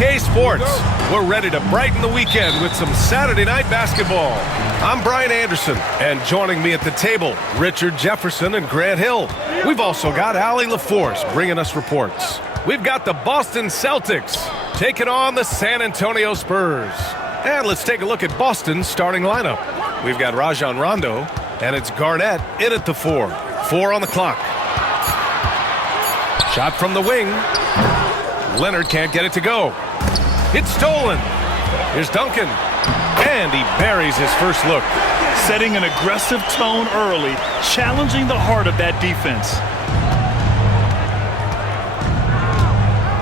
WNBA2K Sports. We're ready to brighten the weekend with some Saturday night basketball. I'm Brian Anderson, and joining me at the table, Richard Jefferson and Grant Hill. We've also got Allie LaForce bringing us reports. We've got the Boston Celtics taking on the San Antonio Spurs. And let's take a look at Boston's starting lineup. We've got Rajon Rondo, and it's Garnett in at the 4. 4 on the clock. Shot from the wing. Leonard can't get it to go. It's stolen. Here's Duncan. And he buries his first look. Setting an aggressive tone early, challenging the heart of that defense.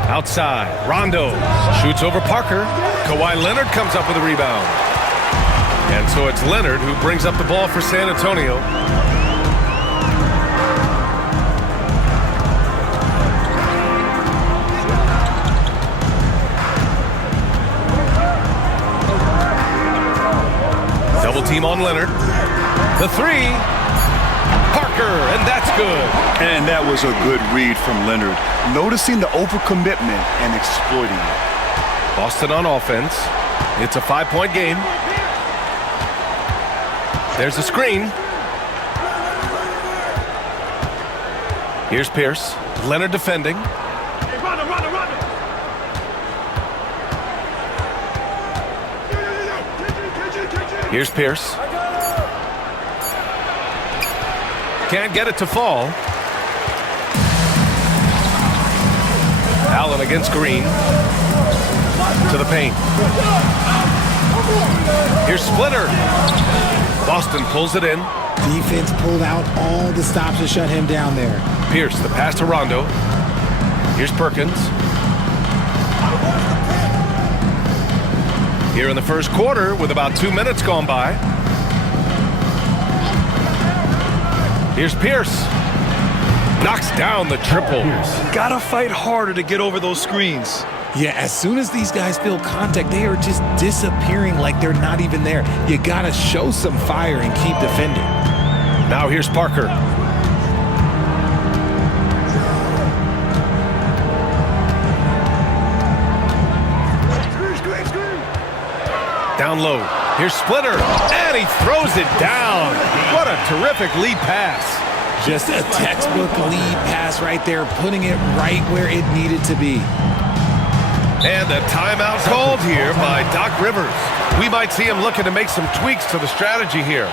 Outside, Rondo shoots over Parker. Kawhi Leonard comes up with a rebound. And so it's Leonard who brings up the ball for San Antonio. Double team on Leonard. The 3. Parker, and that's good. And that was a good read from Leonard. Noticing the overcommitment and exploiting it. Boston on offense. It's a 5-point game. There's a screen. Here's Pierce. Leonard defending. Here's Pierce. Can't get it to fall. Allen against Green. To the paint. Here's Splitter. Boston pulls it in. Defense pulled out all the stops to shut him down there. Pierce, the pass to Rondo. Here's Perkins. Here in the first quarter with about 2 minutes gone by. Here's Pierce. Knocks down the triple. Gotta fight harder to get over those screens. Yeah, as soon as these guys feel contact, they are just disappearing like they're not even there. You gotta show some fire and keep defending. Now here's Parker. Down low. Here's Splitter. And he throws it down. What a terrific lead pass. Just a textbook lead pass right there, putting it right where it needed to be. And a timeout called here by Doc Rivers. We might see him looking to make some tweaks to the strategy here.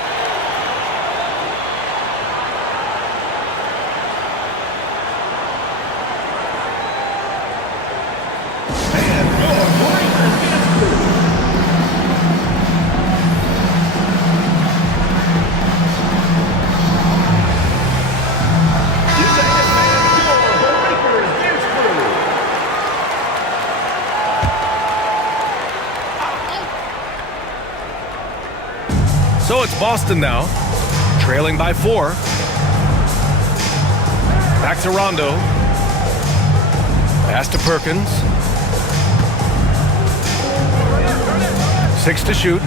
So it's Boston now, trailing by 4. Back to Rondo. Pass to Perkins. 6 to shoot.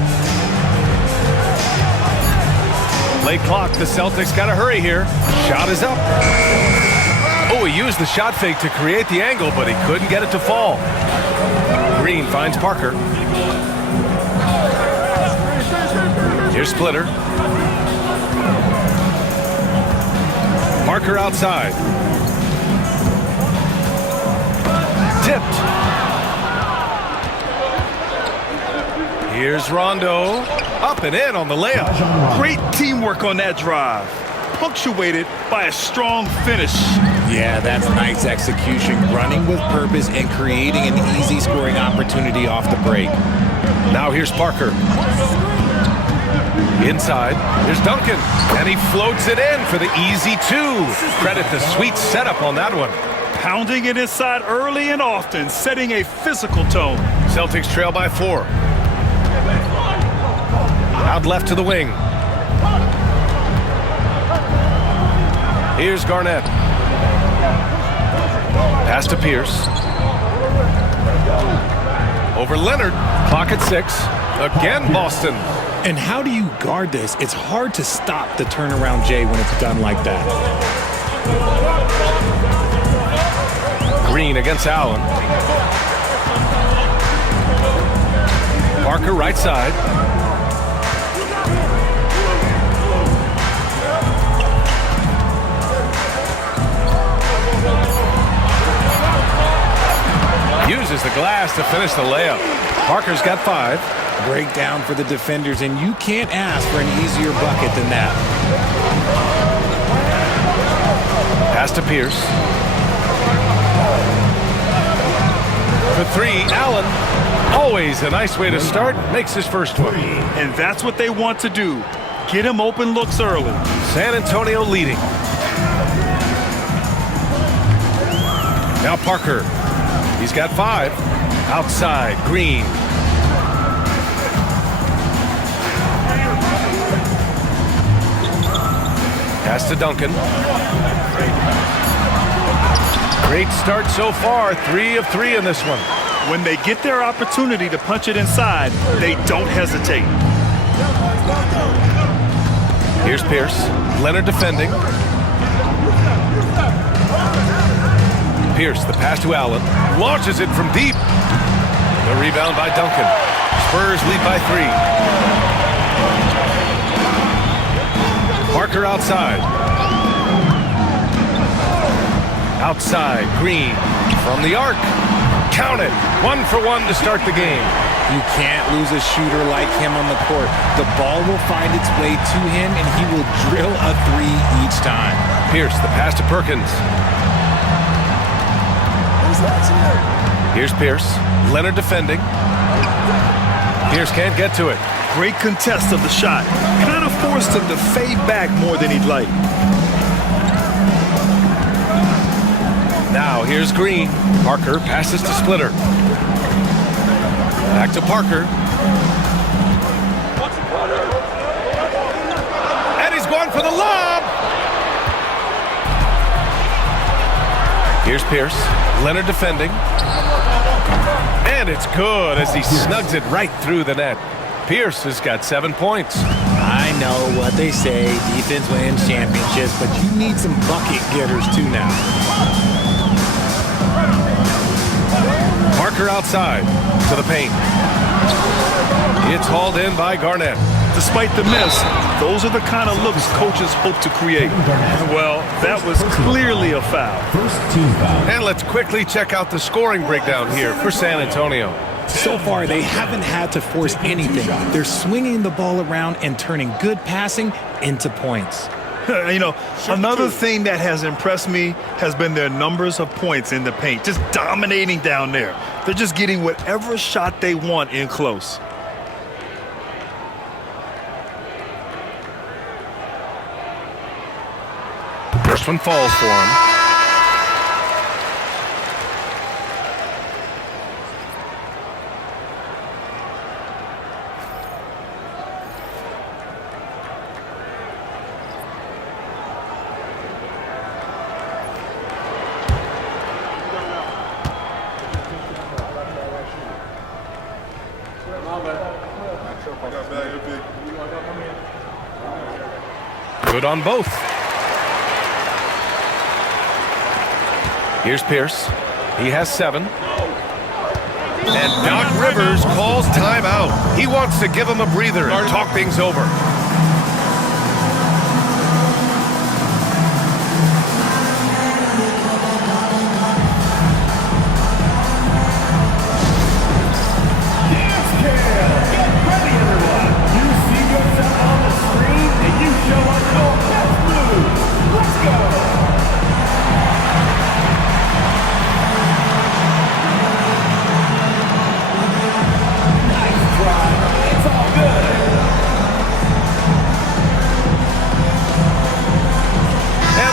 Late clock, the Celtics got to hurry here. Shot is up. Oh, he used the shot fake to create the angle, but he couldn't get it to fall. Green finds Parker. Here's Splitter. Parker outside. Tipped. Here's Rondo. Up and in on the layup. Great teamwork on that drive. Punctuated by a strong finish. Yeah, that's nice execution. Running with purpose and creating an easy scoring opportunity off the break. Now here's Parker. Inside, there's Duncan, and he floats it in for the easy 2. Credit the sweet setup on that one. Pounding it inside early and often, setting a physical tone. Celtics trail by 4. Out left to the wing. Here's Garnett. Pass to Pierce. Over Leonard. Clock at 6. Again, Boston. And how do you guard this? It's hard to stop the turnaround J when it's done like that. Green against Allen. Parker right side. Uses the glass to finish the layup. Parker's got 5. Breakdown for the defenders, and you can't ask for an easier bucket than that. Pass to Pierce. For 3, Allen. Always a nice way to start. Makes his first one. And that's what they want to do. Get him open looks early. San Antonio leading. Now Parker. He's got 5. Outside, Green. Pass to Duncan. Great start so far. 3 of 3 in this one. When they get their opportunity to punch it inside, they don't hesitate. Here's Pierce. Leonard defending. Pierce, the pass to Allen. Launches it from deep. The rebound by Duncan. Spurs lead by 3. Parker outside. Outside, Green. From the arc. Count it. 1 for 1 to start the game. You can't lose a shooter like him on the court. The ball will find its way to him, and he will drill a 3 each time. Pierce, the pass to Perkins. Here's Pierce. Leonard defending. Pierce can't get to it. Great contest of the shot. Kind of forced him to fade back more than he'd like. Now here's Green. Parker passes to Splitter. Back to Parker. And he's going for the lob. Here's Pierce. Leonard defending. And it's good as he snugs it right through the net. Pierce has got 7 points. I know what they say, defense wins championships, but you need some bucket getters too now. Parker outside to the paint. It's hauled in by Garnett. Despite the miss, those are the kind of looks coaches hope to create. Well, that was clearly a foul. First team foul. And let's quickly check out the scoring breakdown here for San Antonio. So far, they haven't had to force anything. They're swinging the ball around and turning good passing into points. You know, another thing that has impressed me has been their numbers of points in the paint, just dominating down there. They're just getting whatever shot they want in close. First one falls for him. Good on both. Here's Pierce. He has 7. And Doc Rivers calls timeout. He wants to give him a breather and talk things over.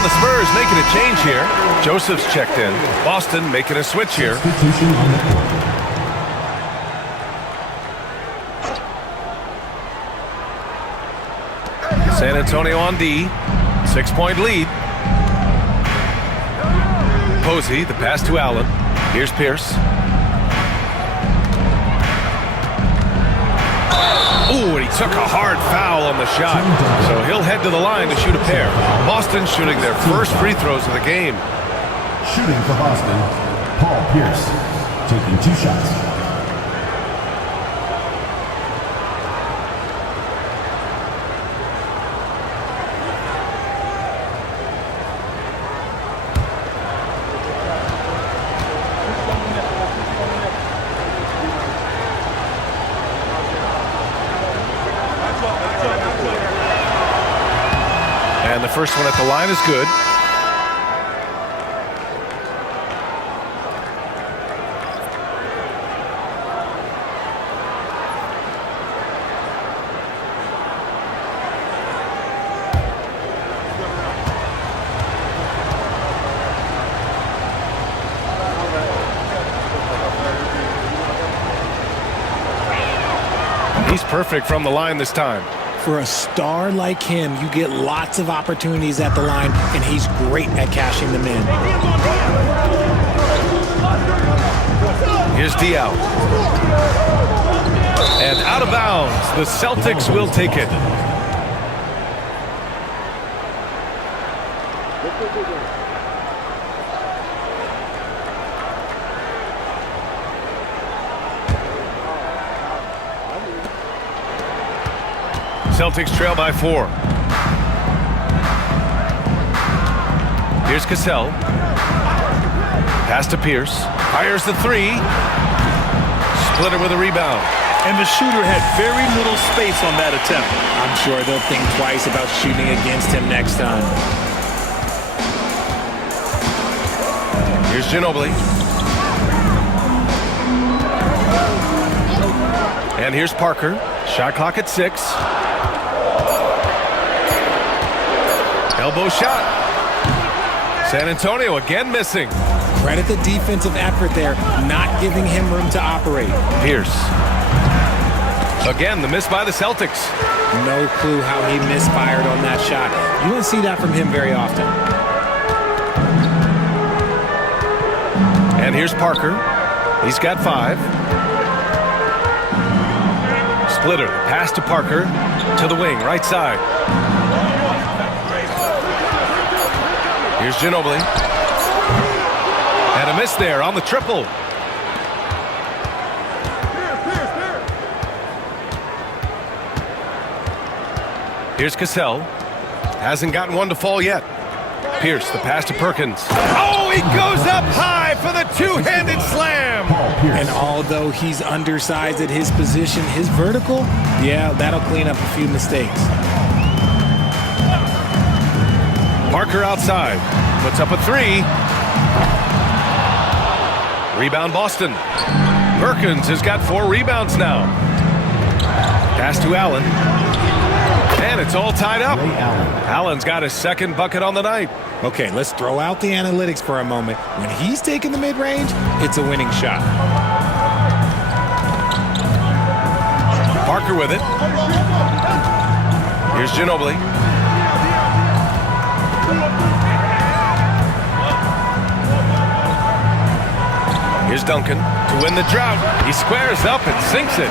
Spurs making a change here. Joseph's checked in. Boston making a switch here. Substitution on the court. San Antonio on D. 6-point lead. Posey, the pass to Allen. Here's Pierce. Ooh, and he took a hard foul on the shot. So he'll head to the line to shoot a pair. Boston shooting their first free throws of the game. Shooting for Boston, Paul Pierce, taking 2 shots. And the first one at the line is good. He's perfect from the line this time. For a star like him, you get lots of opportunities at the line, and he's great at cashing them in. Here's Diaw. And out of bounds. The Celtics will take it. Celtics trail by 4. Here's Cassell. Pass to Pierce. Fires the 3. Splitter with a rebound. And the shooter had very little space on that attempt. I'm sure they'll think twice about shooting against him next time. Here's Ginobili. And here's Parker. Shot clock at 6. Elbow shot. San Antonio again missing. Credit the defensive effort there, not giving him room to operate. Pierce. Again, the miss by the Celtics. No clue how he misfired on that shot. You don't see that from him very often. And here's Parker. He's got 5. Splitter. Pass to Parker. To the wing, right side. Here's Ginobili. And a miss there on the triple. Here's Cassell. Hasn't gotten one to fall yet. Pierce, the pass to Perkins. Oh, he goes up high for the two-handed slam. And although he's undersized at his position, his vertical, yeah, that'll clean up a few mistakes. Parker outside. Puts up a 3. Rebound Boston. Perkins has got 4 rebounds now. Pass to Allen. And it's all tied up. Allen's got his second bucket on the night. Okay, let's throw out the analytics for a moment. When he's taking the mid-range, it's a winning shot. Parker with it. Here's Ginobili. Here's Duncan to win the drought. He squares up and sinks it.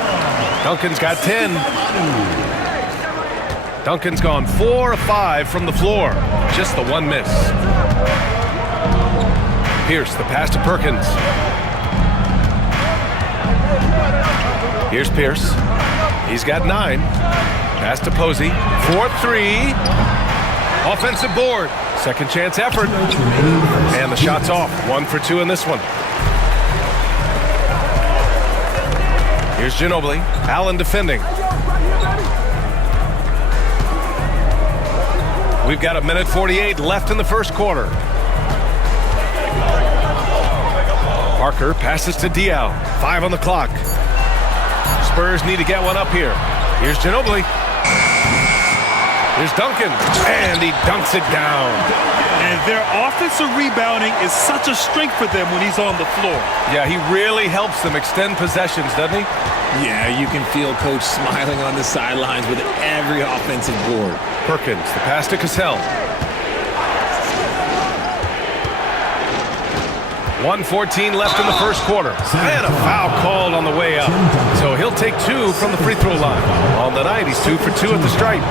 Duncan's got 10. Duncan's gone 4 of 5 from the floor. Just the one miss. Pierce, the pass to Perkins. Here's Pierce. He's got 9. Pass to Posey. 4-3. Offensive board. Second chance effort. And the shot's off. 1 for 2 in this one. Here's Ginobili. Allen defending. We've got 1:48 left in the first quarter. Parker passes to Diaw. 5 on the clock. Spurs need to get one up here. Here's Ginobili. Here's Duncan. And he dunks it down. And their offensive rebounding is such a strength for them when he's on the floor. Yeah, he really helps them extend possessions, doesn't he? Yeah, you can feel Coach smiling on the sidelines with every offensive board. Perkins, the pass to Cassell. 1:14 left in the first quarter. And a foul called on the way up. So he'll take 2 from the free throw line. On the night, he's 2 for 2 at the stripe.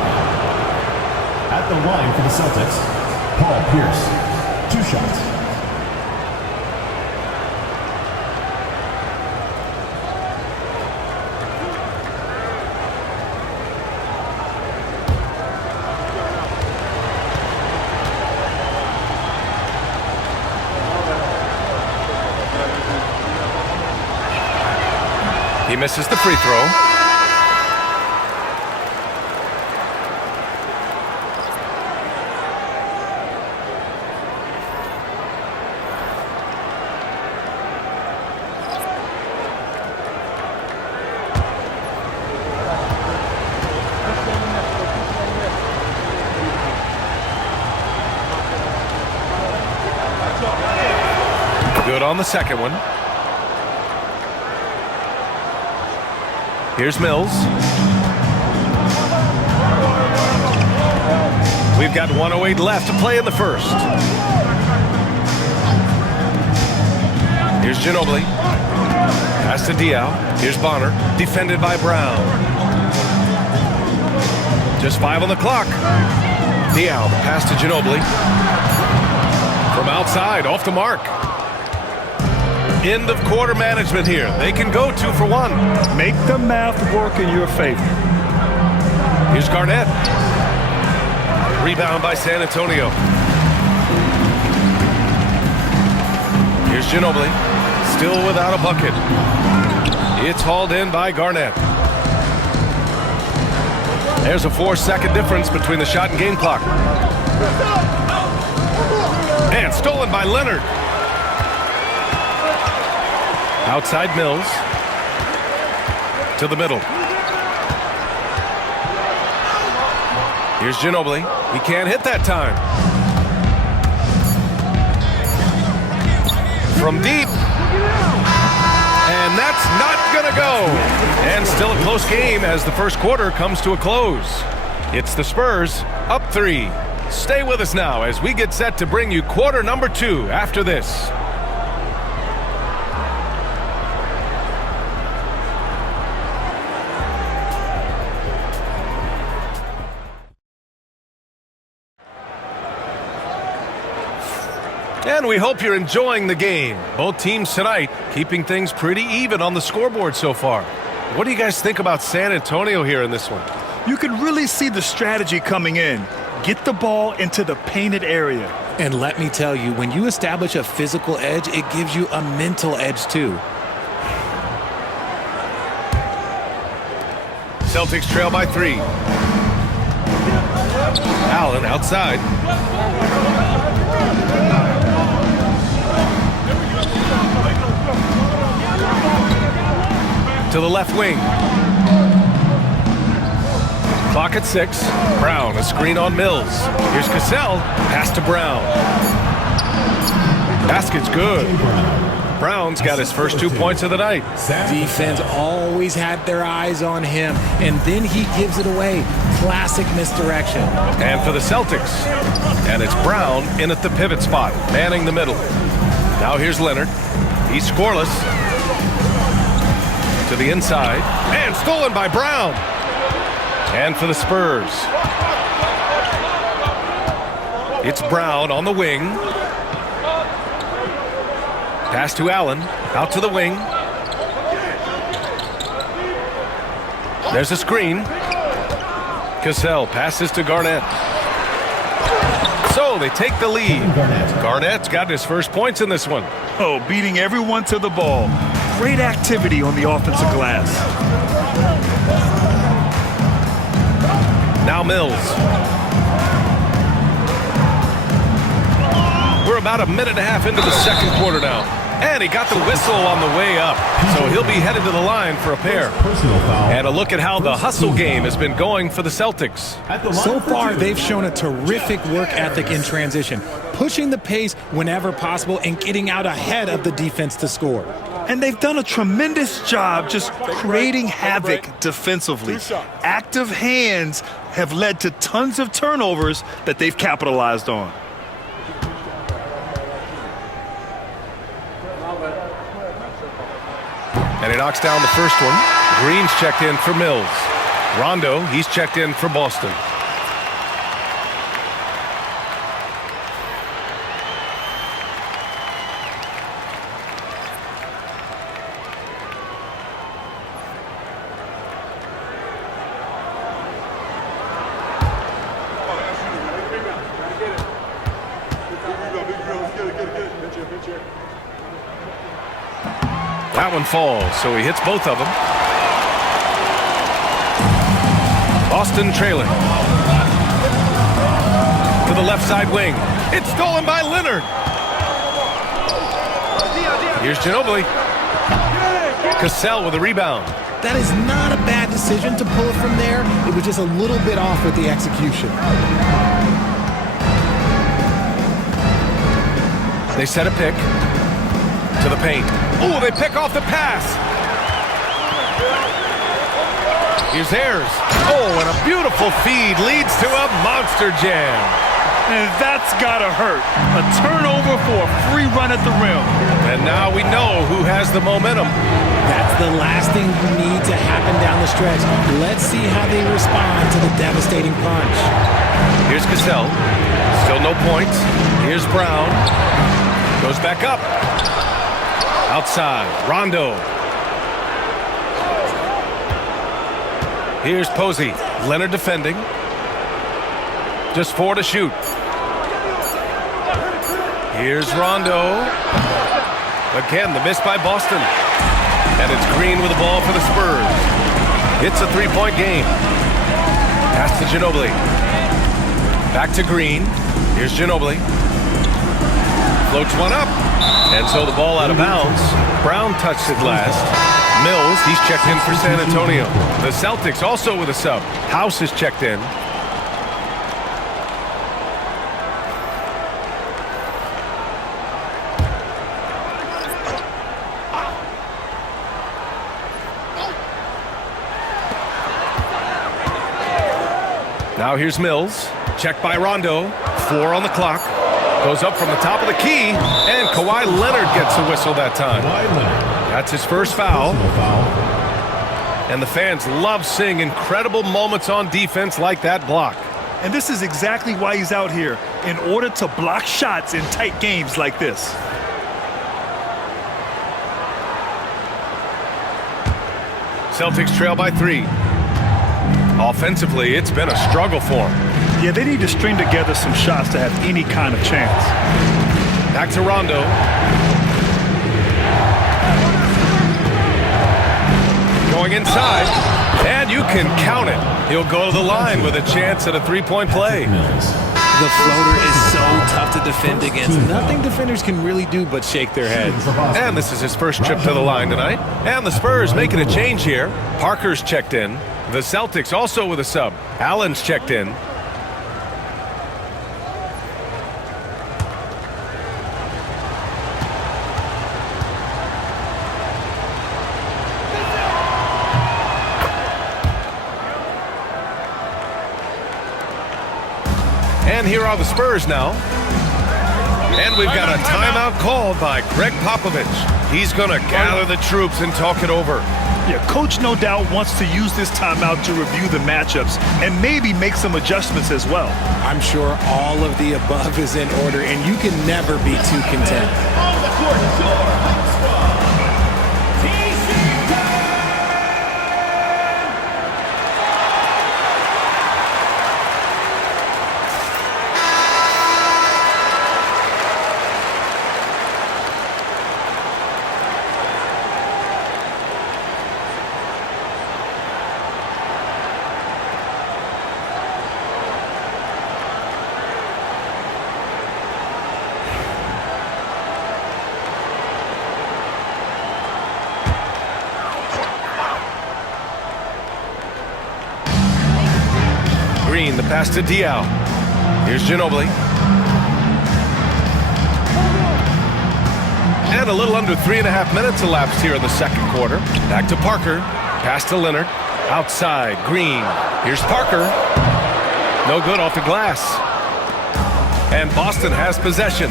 At the line for the Celtics, Paul Pierce. 2 shots. He misses the free throw. Good on the second one. Here's Mills. We've got 1:08 left to play in the first. Here's Ginobili. Pass to Diaw. Here's Bonner. Defended by Brown. Just 5 on the clock. Diaw, the pass to Ginobili. From outside, off the mark. End of quarter management here. They can go 2 for 1. Make the math work in your favor. Here's Garnett. Rebound by San Antonio. Here's Ginobili. Still without a bucket. It's hauled in by Garnett. There's a 4-second difference between the shot and game clock. And stolen by Leonard. Outside Mills. To the middle. Here's Ginobili. He can't hit that time. From deep. And that's not going to go. And still a close game as the first quarter comes to a close. It's the Spurs up 3. Stay with us now as we get set to bring you quarter number 2 after this. And we hope you're enjoying the game. Both teams tonight keeping things pretty even on the scoreboard so far. What do you guys think about San Antonio here in this one? You can really see the strategy coming in. Get the ball into the painted area. And let me tell you, when you establish a physical edge, it gives you a mental edge too. Celtics trail by 3. Allen outside. To the left wing. Clock at 6. Brown, a screen on Mills. Here's Cassell. Pass to Brown. Basket's good. Brown's got his first 2 points of the night. Defense always had their eyes on him, and then he gives it away. Classic misdirection. And for the Celtics. And it's Brown in at the pivot spot, manning the middle. Now here's Leonard. He's scoreless. To the inside. And stolen by Brown. And for the Spurs. It's Brown on the wing. Pass to Allen. Out to the wing. There's a screen. Cassell passes to Garnett. So they take the lead. Garnett's got his first points in this one. Oh, beating everyone to the ball. Great activity on the offensive glass. Now Mills. We're about a minute and a half into the second quarter now. And he got the whistle on the way up. So he'll be headed to the line for a pair. And a look at how the hustle game has been going for the Celtics. So far, they've shown a terrific work ethic in transition, pushing the pace whenever possible and getting out ahead of the defense to score. And they've done a tremendous job just creating havoc defensively. Active hands have led to tons of turnovers that they've capitalized on. And he knocks down the first one. Green's checked in for Mills. Rondo, he's checked in for Boston. That one falls, so he hits both of them. Boston trailing. To the left side wing. It's stolen by Leonard. Here's Ginobili. Cassell with a rebound. That is not a bad decision to pull it from there. It was just a little bit off with the execution. They set a pick. to the paint. Ooh, they pick off the pass. Here's Ayers. Oh, and a beautiful feed leads to a monster jam. And that's gotta hurt. A turnover for a free run at the rim. And now we know who has the momentum. That's the last thing you need to happen down the stretch. Let's see how they respond to the devastating punch. Here's Cassell. Still no points. Here's Brown. Goes back up. Outside. Rondo. Here's Posey. Leonard defending. Just 4 to shoot. Here's Rondo. Again, the miss by Boston. And it's Green with the ball for the Spurs. It's a 3-point game. Pass to Ginobili. Back to Green. Here's Ginobili. Floats one up. And so the ball out of bounds. Brown touched it last. Mills, he's checked in for San Antonio. The Celtics also with a sub. House is checked in. Now here's Mills. Checked by Rondo. 4 on the clock. Goes up from the top of the key. And Kawhi Leonard gets a whistle that time. That's his first foul. And the fans love seeing incredible moments on defense like that block. And this is exactly why he's out here, in order to block shots in tight games like this. Celtics trail by 3. Offensively, it's been a struggle for them. Yeah, they need to string together some shots to have any kind of chance. Back to Rondo. Going inside, and you can count it. He'll go to the line with a chance at a 3-point play. The floater is so tough to defend against. Nothing defenders can really do but shake their heads. And this is his first trip to the line tonight. And the Spurs making a change here. Parker's checked in. The Celtics also with a sub. Allen's checked in. And here are the Spurs now. And we've got a timeout called by Greg Popovich. He's going to gather the troops and talk it over. Yeah, coach no doubt wants to use this timeout to review the matchups and maybe make some adjustments as well. I'm sure all of the above is in order, and you can never be too content. On the court is your hot squad. Green, the pass to Diaw. Here's Ginobili. And a little under 3.5 minutes elapsed here in the second quarter. Back to Parker. Pass to Leonard. Outside, Green. Here's Parker. No good off the glass. And Boston has possession.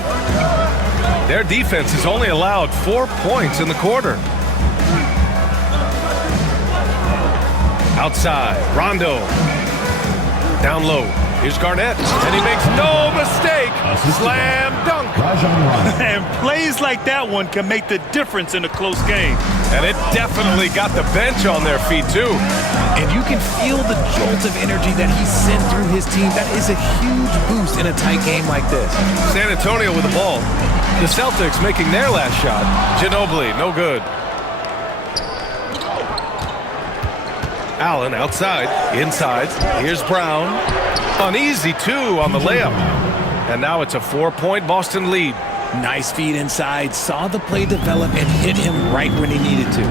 Their defense has only allowed 4 points in the quarter. Outside, Rondo. Down low. Here's Garnett. And he makes no mistake. Slam dunk. And plays like that one can make the difference in a close game. And it definitely got the bench on their feet, too. And you can feel the jolt of energy that he sent through his team. That is a huge boost in a tight game like this. San Antonio with the ball. The Celtics making their last shot. Ginobili, no good. Allen outside, inside. Here's Brown. An easy 2 on the layup. And now it's a 4-point Boston lead. Nice feed inside. Saw the play develop and hit him right when he needed to.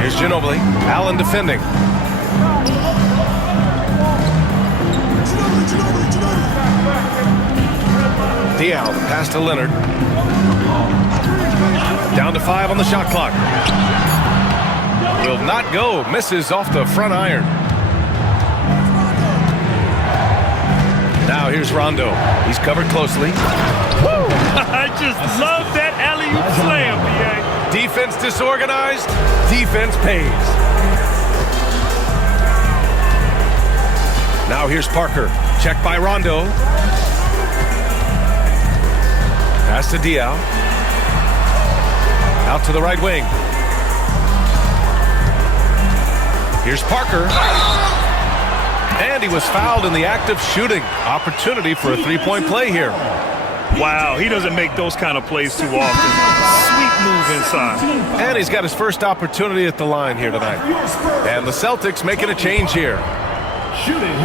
Here's Ginobili. Allen defending. Diaw, pass to Leonard. Down to 5 on the shot clock. Will not go. Misses off the front iron. Now here's Rondo. He's covered closely. Woo! I just love that alley-oop slam, B.A. Defense disorganized. Defense pays. Now here's Parker. Checked by Rondo. Pass to Diaw. Out to the right wing. Here's Parker. And he was fouled in the act of shooting. Opportunity for a three-point play here. Wow, he doesn't make those kind of plays too often. Sweet move inside. And he's got his first opportunity at the line here tonight. And the Celtics making a change here. Shooting 1.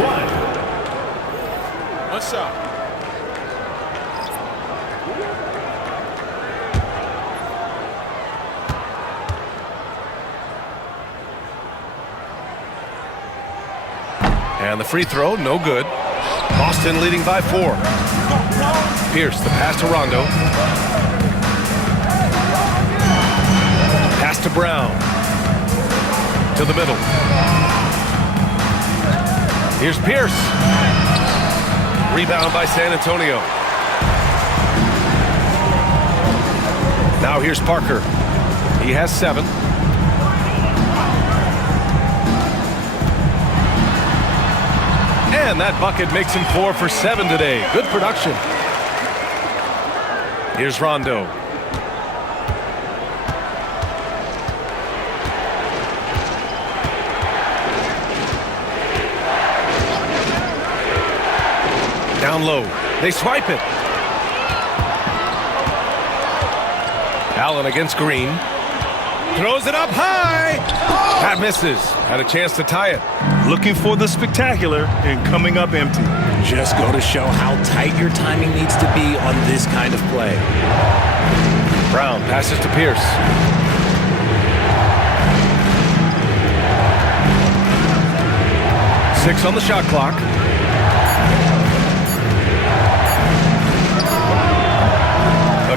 What's up? And the free throw, no good. Boston leading by 4. Pierce, the pass to Rondo. Pass to Brown. To the middle. Here's Pierce. Rebound by San Antonio. Now here's Parker. He has 7. And that bucket makes him 4 for 7 today. Good production. Here's Rondo. Down low. They swipe it. Allen against Green. Throws it up high. That misses. Had a chance to tie it. Looking for the spectacular and coming up empty. Just go to show how tight your timing needs to be on this kind of play. Brown passes to Pierce. Six on the shot clock.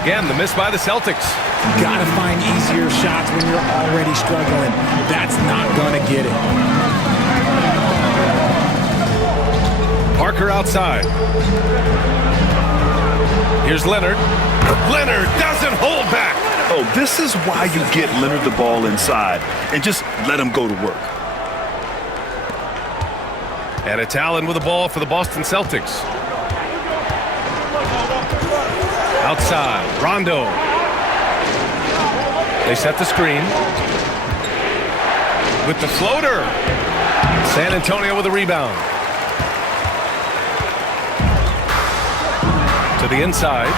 Again, the miss by the Celtics. Gotta find easier shots when you're already struggling. That's not gonna get it. Parker outside. Here's Leonard. Leonard doesn't hold back. Oh, this is why you get Leonard the ball inside and just let him go to work. And it's Allen with the ball for the Boston Celtics. Outside, Rondo. They set the screen. With the floater. San Antonio with a rebound. To the inside.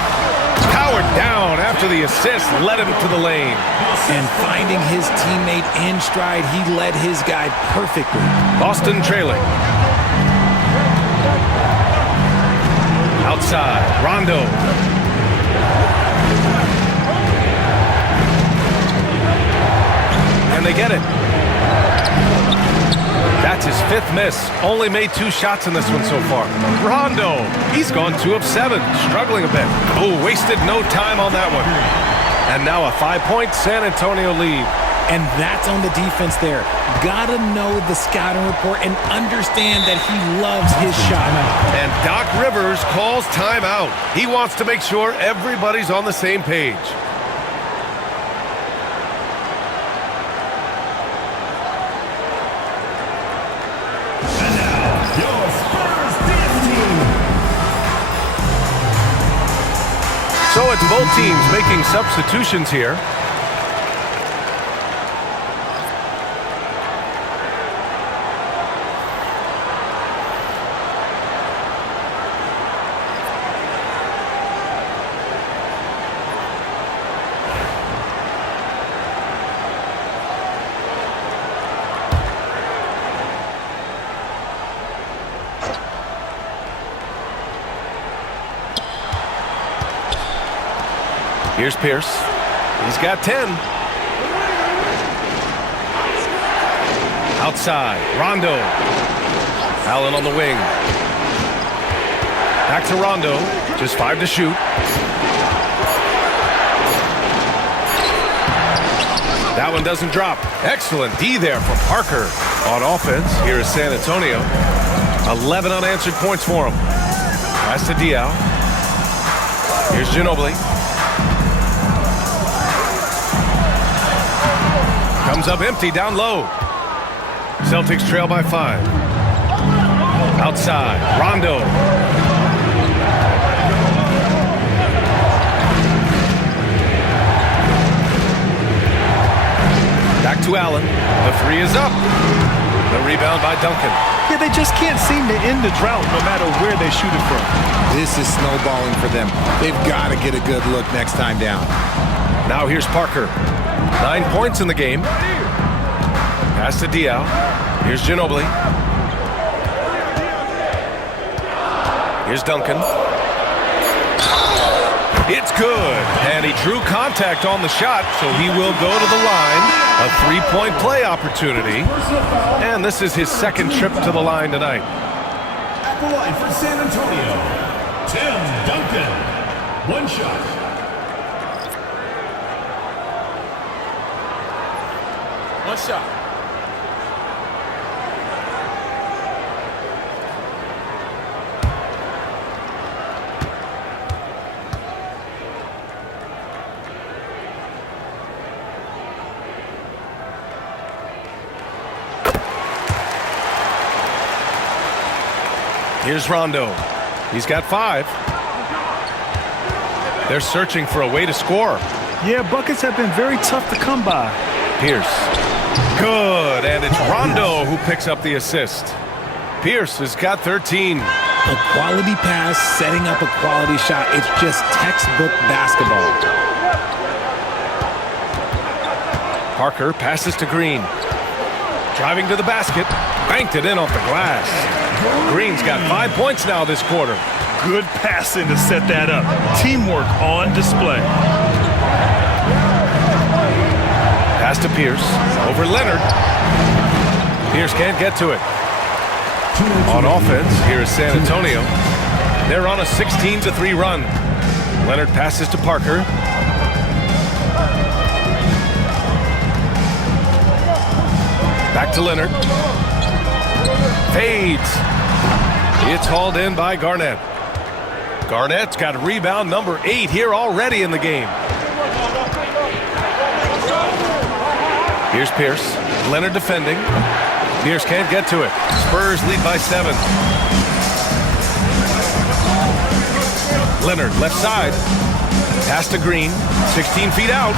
Powered down after the assist. Led him to the lane. And finding his teammate in stride, he led his guy perfectly. Boston trailing. Outside, Rondo. And they get it. That's his 5th miss. Only made 2 shots in this one so far. Rondo, he's gone 2 of 7, struggling a bit. Oh, wasted no time on that one. And now a 5-point San Antonio lead. And that's on the defense there. Gotta know the scouting report and understand that he loves his shot. And Doc Rivers calls timeout. He wants to make sure everybody's on the same page. So it's both teams making substitutions here. Here's Pierce. He's got 10. Outside, Rondo. Allen on the wing. Back to Rondo. Just 5 to shoot. That one doesn't drop. Excellent D there from Parker. On offense, here is San Antonio. 11 unanswered points for him. Pass to Diaw. Here's Ginobili. Comes up empty down low. Celtics trail by 5. Outside, Rondo. Back to Allen. The 3 is up. The rebound by Duncan. Yeah, they just can't seem to end the drought no matter where they shoot it from. This is snowballing for them. They've got to get a good look next time down. Now here's Parker. 9 points in the game. Pass to Diaw. Here's Ginobili. Here's Duncan. It's good. And he drew contact on the shot, so he will go to the line. A 3-point play opportunity. And this is his second trip to the line tonight. At the line for San Antonio, Tim Duncan. 1 shot. One shot. Here's Rondo. He's got 5. They're searching for a way to score. Yeah, buckets have been very tough to come by. Pierce. Good. And it's Rondo who picks up the assist. Pierce has got 13. A quality pass, setting up a quality shot. It's just textbook basketball. Parker passes to Green. Driving to the basket. Banked it in off the glass. Green's got 5 points now this quarter. Good passing to set that up. Teamwork on display. Pass to Pierce. Over Leonard. Pierce can't get to it. On offense, here is San Antonio. They're on a 16-3 run. Leonard passes to Parker. Back to Leonard. Fades. It's hauled in by Garnett. Garnett's got rebound number 8 here already in the game. Here's Pierce. Leonard defending. Pierce can't get to it. Spurs lead by 7. Leonard left side. Pass to Green. 16 feet out.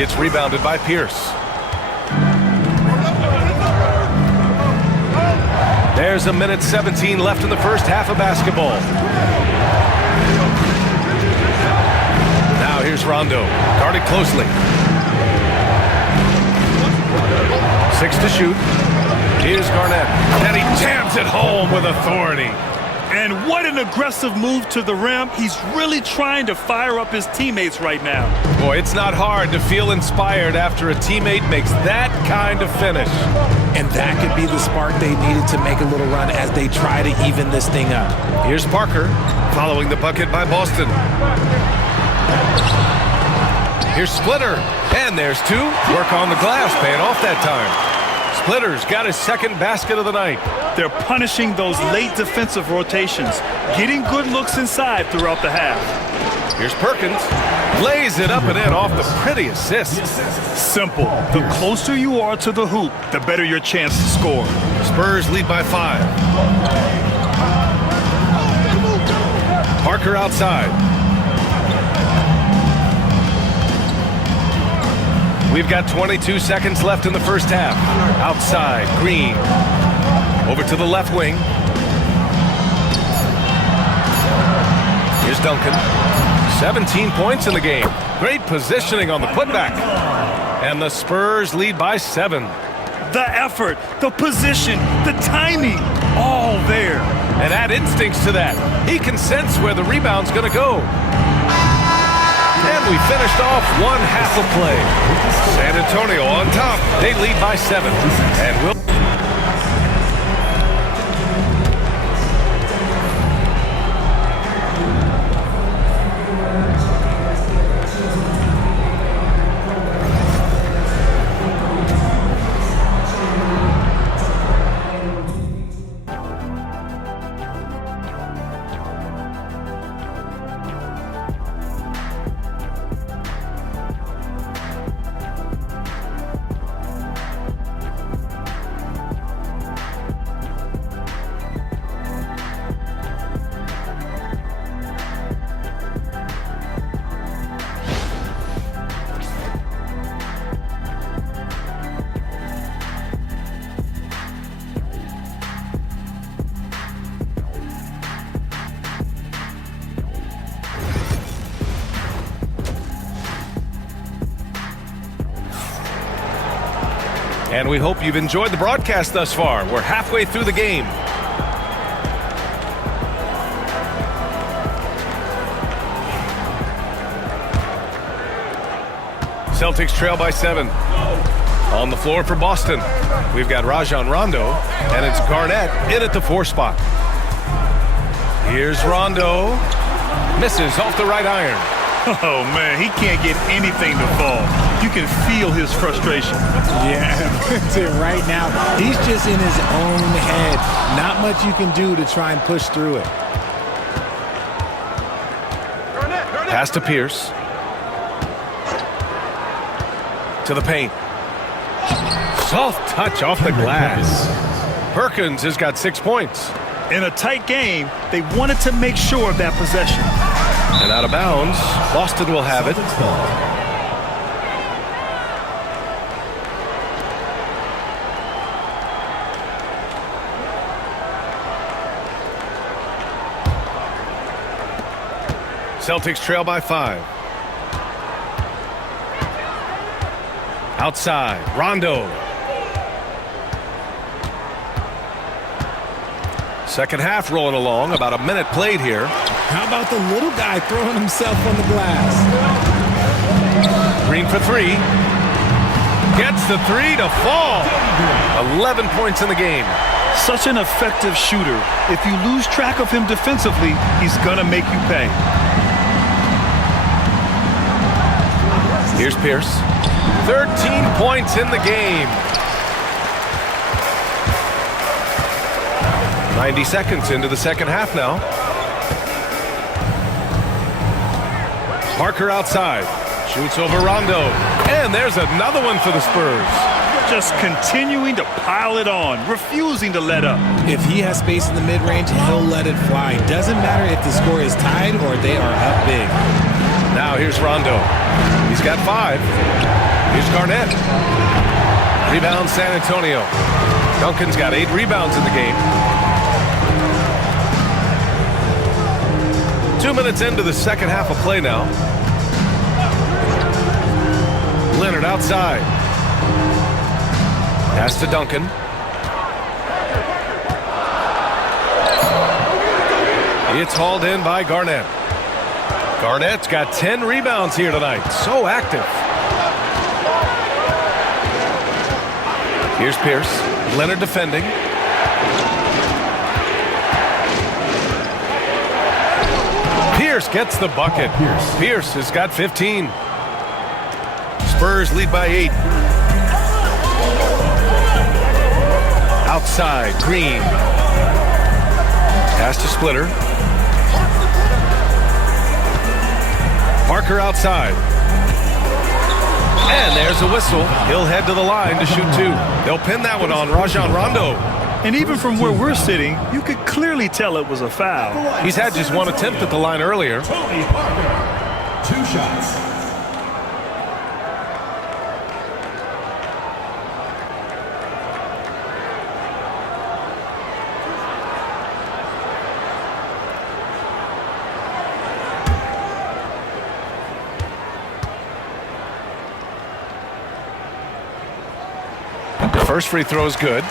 It's rebounded by Pierce. There's 1:17 left in the first half of basketball. Now here's Rondo. Guarded closely. 6 to shoot. Here's Garnett. And he jams it home with authority. And what an aggressive move to the rim. He's really trying to fire up his teammates right now. Boy, it's not hard to feel inspired after a teammate makes that kind of finish. And that could be the spark they needed to make a little run as they try to even this thing up. Here's Parker, following the bucket by Boston. Here's Splitter, and there's 2. Work on the glass, paying off that time. Splitter's got his second basket of the night. They're punishing those late defensive rotations, getting good looks inside throughout the half. Here's Perkins, lays it up and in off the pretty assist. Simple. The closer you are to the hoop, the better your chance to score. Spurs lead by 5. Parker outside. We've got 22 seconds left in the first half. Outside, Green. Over to the left wing. Here's Duncan. 17 points in the game. Great positioning on the putback. And the Spurs lead by 7. The effort, the position, the timing, all there. And add instincts to that. He can sense where the rebound's going to go. And we finished off one half of play. San Antonio on top. They lead by 7. And we'll... And we hope you've enjoyed the broadcast thus far. We're halfway through the game. Celtics trail by 7. On the floor for Boston, we've got Rajon Rondo, and it's Garnett in at the 4 spot. Here's Rondo. Misses off the right iron. Oh, man, he can't get anything to fall. You can feel his frustration. Yeah, right now, he's just in his own head. Not much you can do to try and push through it. Pass to Pierce. To the paint. Soft touch off the glass. Perkins has got 6 points. In a tight game, they wanted to make sure of that possession. And out of bounds, Boston will have it. Celtics trail by 5. Outside, Rondo. Second half rolling along, about a minute played here. How about the little guy throwing himself on the glass? Green for 3. Gets the 3 to fall. 11 points in the game. Such an effective shooter. If you lose track of him defensively, he's going to make you pay. Here's Pierce. 13 points in the game. 90 seconds into the second half now. Parker outside. Shoots over Rondo. And there's another one for the Spurs. Just continuing to pile it on, refusing to let up. If he has space in the mid-range, he'll let it fly. Doesn't matter if the score is tied or they are up big. Now here's Rondo. He's got 5. Here's Garnett. Rebound San Antonio. Duncan's got 8 rebounds in the game. 2 minutes into the second half of play now. Leonard outside. Pass to Duncan. It's hauled in by Garnett. Garnett's got 10 rebounds here tonight. So active. Here's Pierce. Leonard defending. Pierce gets the bucket. Pierce has got 15. Spurs lead by 8. Outside, Green. Pass to Splitter. Parker outside. And there's a whistle. He'll head to the line to shoot 2. They'll pin that one on Rajon Rondo. And even from where we're sitting, you could clearly tell it was a foul. He's had just one attempt at the line earlier. Tony Parker, 2 shots. The first free throw is good.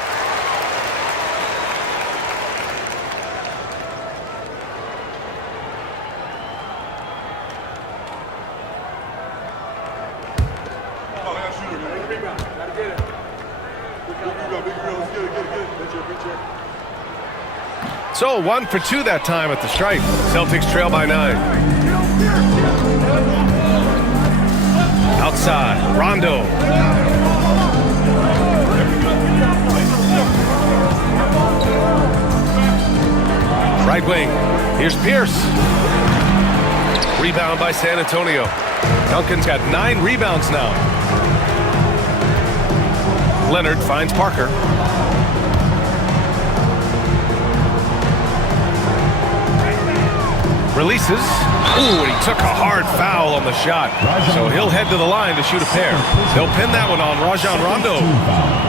So 1 for 2 that time at the stripe. Celtics trail by 9. Outside, Rondo. Right wing. Here's Pierce. Rebound by San Antonio. Duncan's got 9 rebounds now. Leonard finds Parker. Releases. Ooh, and he took a hard foul on the shot. So he'll head to the line to shoot a pair. They'll pin that one on Rajon Rondo.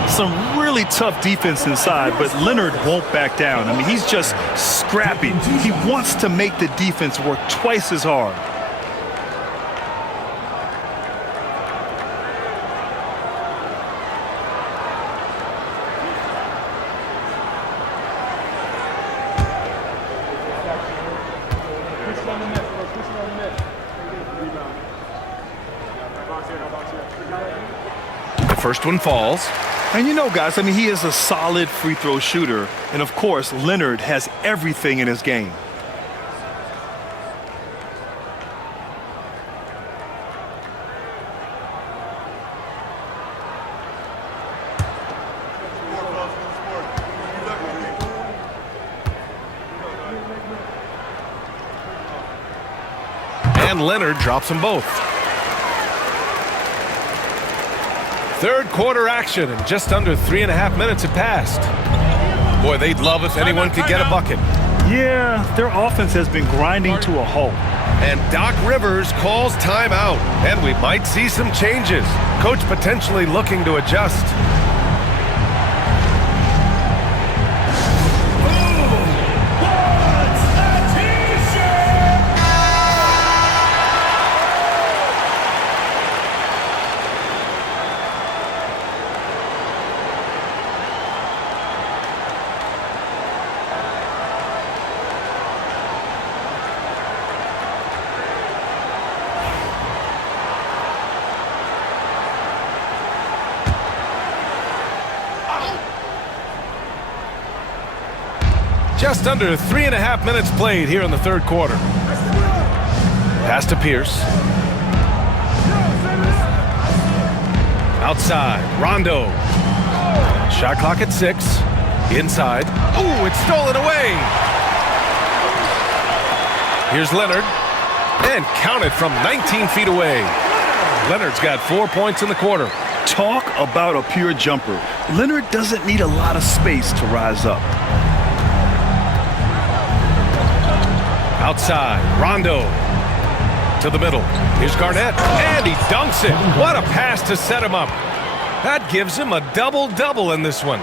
Some really tough defense inside, but Leonard won't back down. I mean, he's just scrappy. He wants to make the defense work twice as hard. First one falls. And you know, guys, I mean, he is a solid free throw shooter. And, of course, Leonard has everything in his game. And Leonard drops them both. Third quarter action, and just under 3.5 minutes have passed. Boy, they'd love if anyone could get a bucket. Yeah, their offense has been grinding to a halt. And Doc Rivers calls timeout, and we might see some changes. Coach potentially looking to adjust. Just under 3.5 minutes played here in the third quarter. Pass to Pierce. Outside, Rondo. Shot clock at 6. Inside. Ooh, it's stolen away. Here's Leonard. And counted from 19 feet away. Leonard's got 4 points in the quarter. Talk about a pure jumper. Leonard doesn't need a lot of space to rise up. Outside, Rondo to the middle. Here's Garnett, and he dunks it. What a pass to set him up. That gives him a double-double in this one.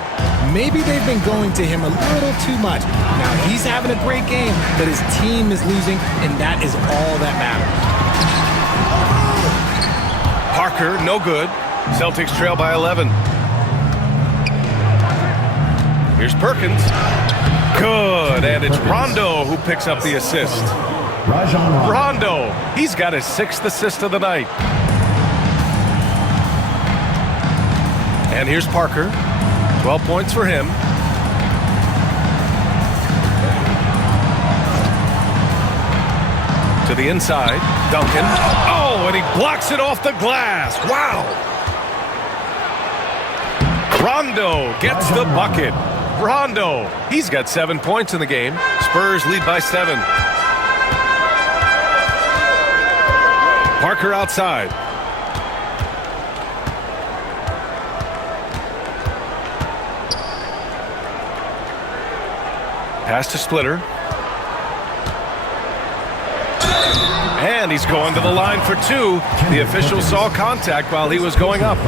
Maybe they've been going to him a little too much. Now he's having a great game, but his team is losing, and that is all that matters. Parker, no good. Celtics trail by 11. Here's Perkins. Good, and it's Rondo who picks up the assist. Rondo, he's got his 6th assist of the night. And here's Parker, 12 points for him. To the inside, Duncan. Oh, and he blocks it off the glass. Wow. Rondo gets the bucket. Rondo, he's got 7 points in the game. Spurs lead by 7. Parker outside. Pass to Splitter. And he's going to the line for 2. The official saw contact while he was going up.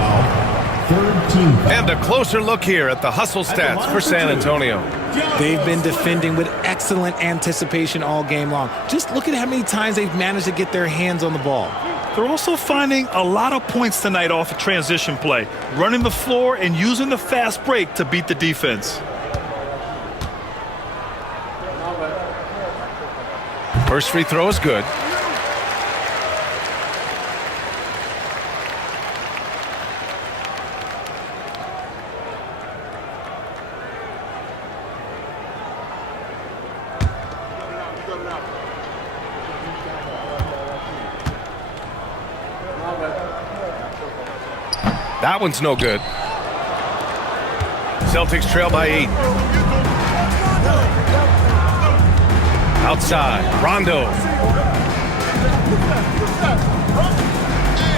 And a closer look here at the hustle stats for San Antonio. They've been defending with excellent anticipation all game long. Just look at how many times they've managed to get their hands on the ball. They're also finding a lot of points tonight off of transition play, running the floor and using the fast break to beat the defense. First free throw is good. That one's no good. Celtics trail by 8. Outside, Rondo.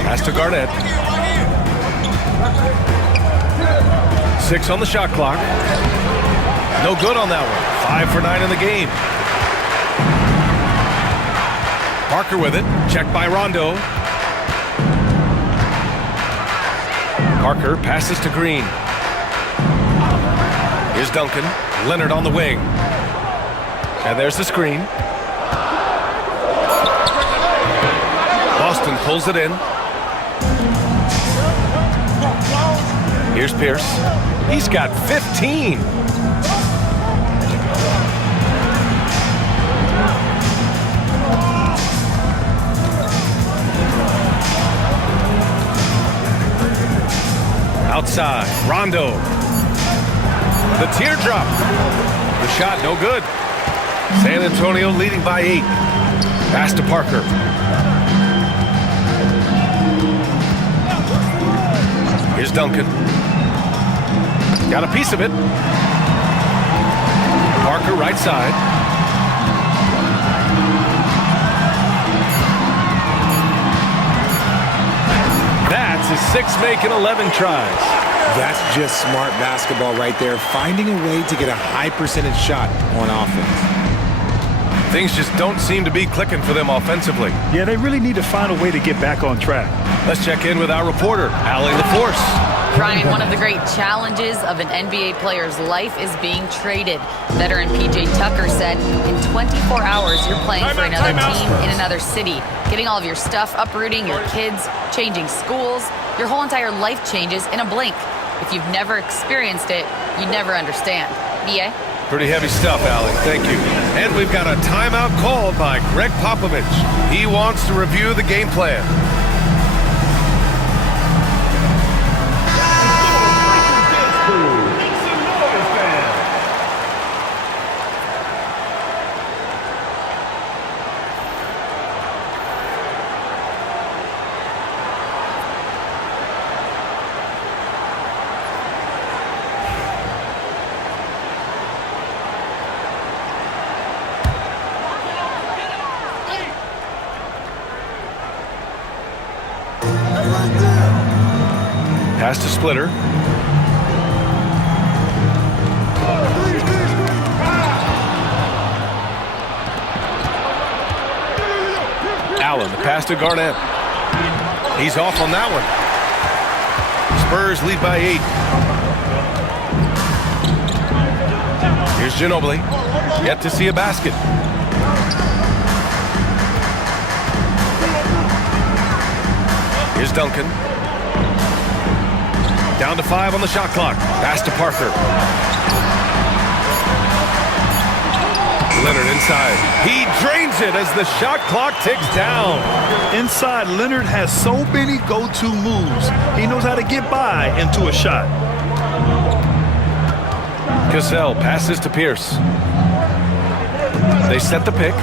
Pass to Garnett. 6 on the shot clock. No good on that one. 5 for 9 in the game. Parker with it. Checked by Rondo. Parker passes to Green. Here's Duncan. Leonard on the wing. And there's the screen. Boston pulls it in. Here's Pierce. He's got 15. Outside, Rondo. The teardrop. The shot, no good. San Antonio leading by 8. Pass to Parker. Here's Duncan. Got a piece of it. Parker right side. That's his 6 make in 11 tries. That's just smart basketball right there, finding a way to get a high percentage shot on offense. Things just don't seem to be clicking for them offensively. Yeah, they really need to find a way to get back on track. Let's check in with our reporter, Allie LaForce. Brian, one of the great challenges of an NBA player's life is being traded. Veteran P.J. Tucker said, in 24 hours, you're playing for another team in another city, getting all of your stuff, uprooting your kids, changing schools. Your whole entire life changes in a blink. If you've never experienced it, you never understand. B.A.? Pretty heavy stuff, Allie. Thank you. And we've got a timeout called by Greg Popovich. He wants to review the game plan. Pass to Splitter. Allen, the pass to Garnett. He's off on that one. Spurs lead by 8. Here's Ginobili. Yet to see a basket. Here's Duncan. Down to 5 on the shot clock. Pass to Parker. Leonard inside. He drains it as the shot clock ticks down. Inside, Leonard has so many go-to moves. He knows how to get by into a shot. Cassell passes to Pierce. They set the pick.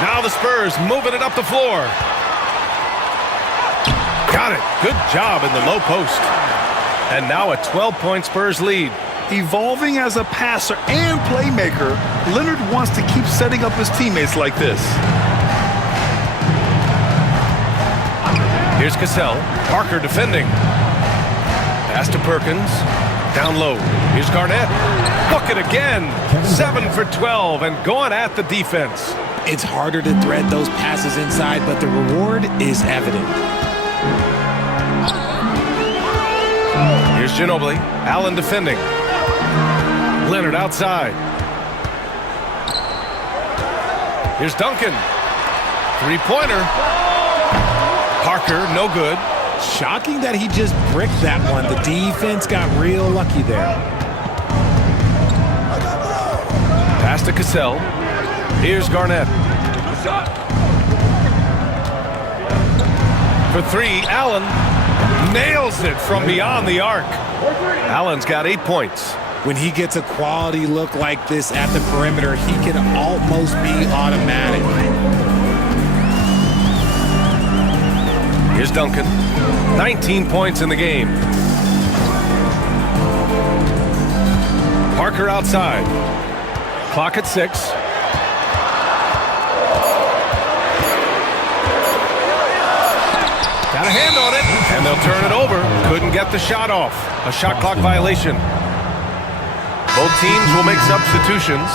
Now the Spurs moving it up the floor. Got it. Good job in the low post. And now a 12-point Spurs lead. Evolving as a passer and playmaker, Leonard wants to keep setting up his teammates like this. Here's Cassell. Parker defending. Pass to Perkins. Down low. Here's Garnett. Book it again. 7 for 12 and going at the defense. It's harder to thread those passes inside, but the reward is evident. Here's Ginobili. Allen defending. Leonard outside. Here's Duncan. Three-pointer. Parker, no good. Shocking that he just bricked that one. The defense got real lucky there. Pass to Cassell. Here's Garnett. For 3, Allen nails it from beyond the arc. Allen's got 8 points. When he gets a quality look like this at the perimeter, he can almost be automatic. Here's Duncan. 19 points in the game. Parker outside. Clock at 6. Got a hand on it, and they'll turn it over. Couldn't get the shot off. A shot clock violation. Both teams will make substitutions.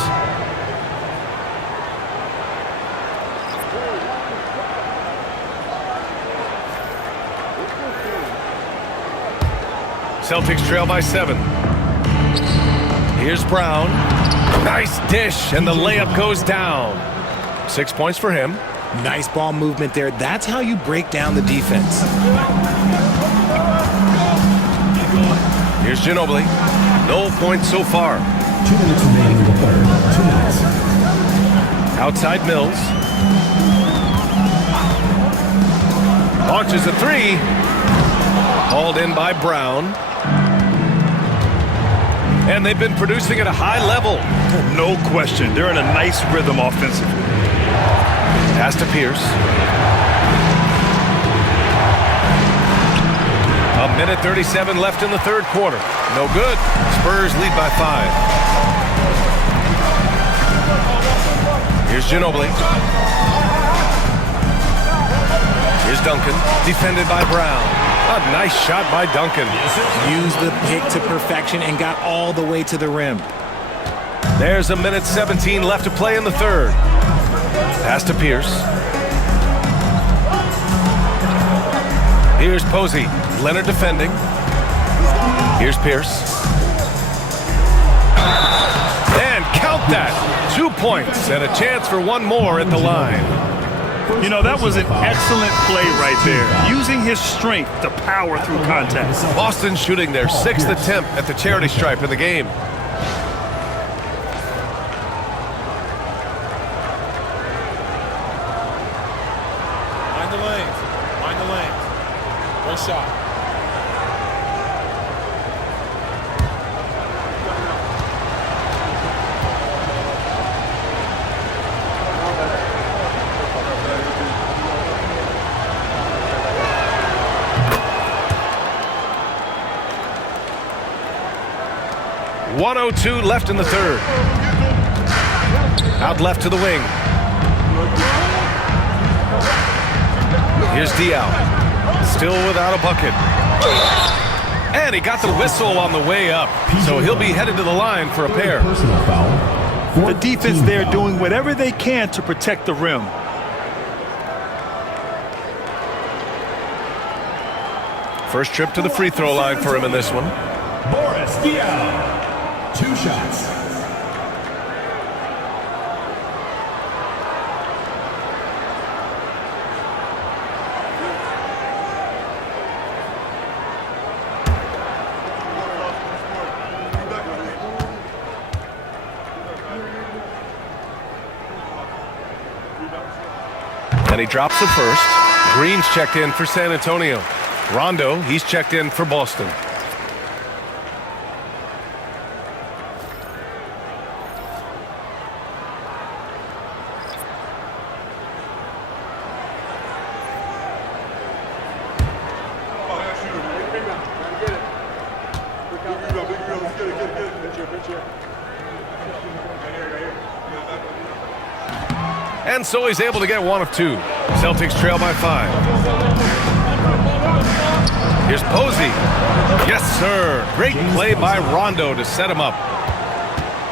Celtics trail by 7. Here's Brown. Nice dish, and the layup goes down. 6 points for him. Nice ball movement there. That's how you break down the defense. Here's Ginobili. No points so far. 2 minutes remaining in the third. 2 minutes. Outside Mills. Launches a three. Hauled in by Brown. And they've been producing at a high level. No question. They're in a nice rhythm offensively. Pass to Pierce. A minute 37 left in the third quarter. No good. Spurs lead by 5. Here's Ginobili. Here's Duncan. Defended by Brown. A nice shot by Duncan. Used the pick to perfection and got all the way to the rim. There's a minute 17 left to play in the third. Pass to Pierce. Here's Posey. Leonard defending. Here's Pierce. And count that. 2 points and a chance for one more at the line. You know, that was an excellent play right there. Using his strength to power through contact. Boston shooting their 6th attempt at the charity stripe in the game. Mind the lanes. Mind the lanes. One shot. .102 left in the third. Out left to the wing. Here's Diaw. Still without a bucket. And he got the whistle on the way up. So he'll be headed to the line for a pair. Personal foul. The defense there doing whatever they can to protect the rim. First trip to the free throw line for him in this one. Boris Diaw. 2 shots. And he drops the first. Green's checked in for San Antonio. Rondo, he's checked in for Boston. And so he's able to get one of 2. Celtics trail by 5. Here's Posey. Yes, sir. Great play by Rondo to set him up.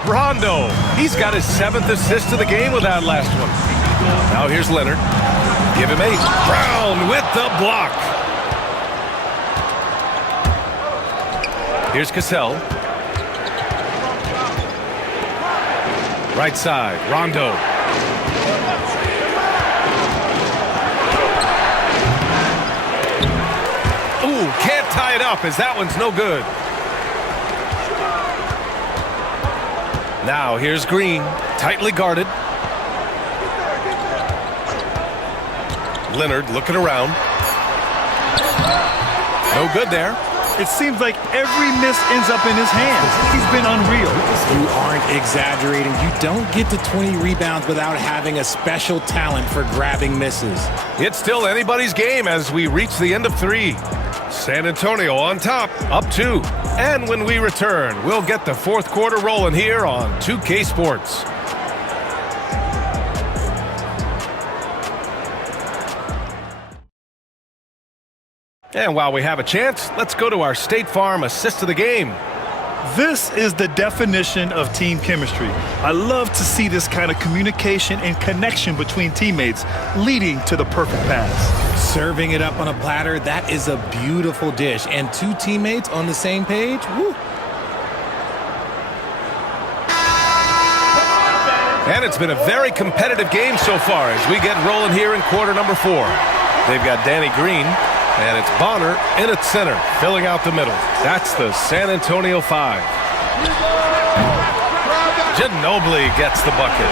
Rondo. He's got his 7th assist of the game with that last one. Now here's Leonard. Give him 8. Brown with the block. Here's Cassell. Right side. Rondo. Ooh, can't tie it up as that one's no good. Now here's Green, tightly guarded. Leonard looking around. No good there. It seems like every miss ends up in his hands. He's been unreal. You aren't exaggerating. You don't get to 20 rebounds without having a special talent for grabbing misses. It's still anybody's game as we reach the end of 3. San Antonio on top, up 2. And when we return, we'll get the 4th quarter rolling here on 2K Sports. And while we have a chance, let's go to our State Farm assist of the game. This is the definition of team chemistry. I love to see this kind of communication and connection between teammates leading to the perfect pass. Serving it up on a platter, that is a beautiful dish. And 2 teammates on the same page, woo. And it's been a very competitive game so far as we get rolling here in quarter number 4. They've got Danny Green, and it's Bonner in at center, filling out the middle. That's the San Antonio 5. Ginobili gets the bucket.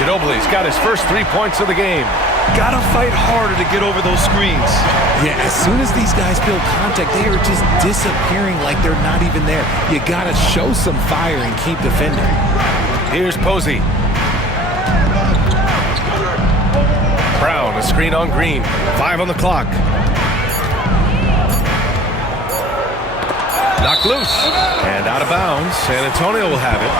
Ginobili's got his first 3 points of the game. Gotta fight harder to get over those screens. Yeah, as soon as these guys feel contact, they are just disappearing like they're not even there. You gotta show some fire and keep defending. Here's Posey. Brown, a screen on Green. 5 on the clock. Knocked loose. And out of bounds. San Antonio will have it.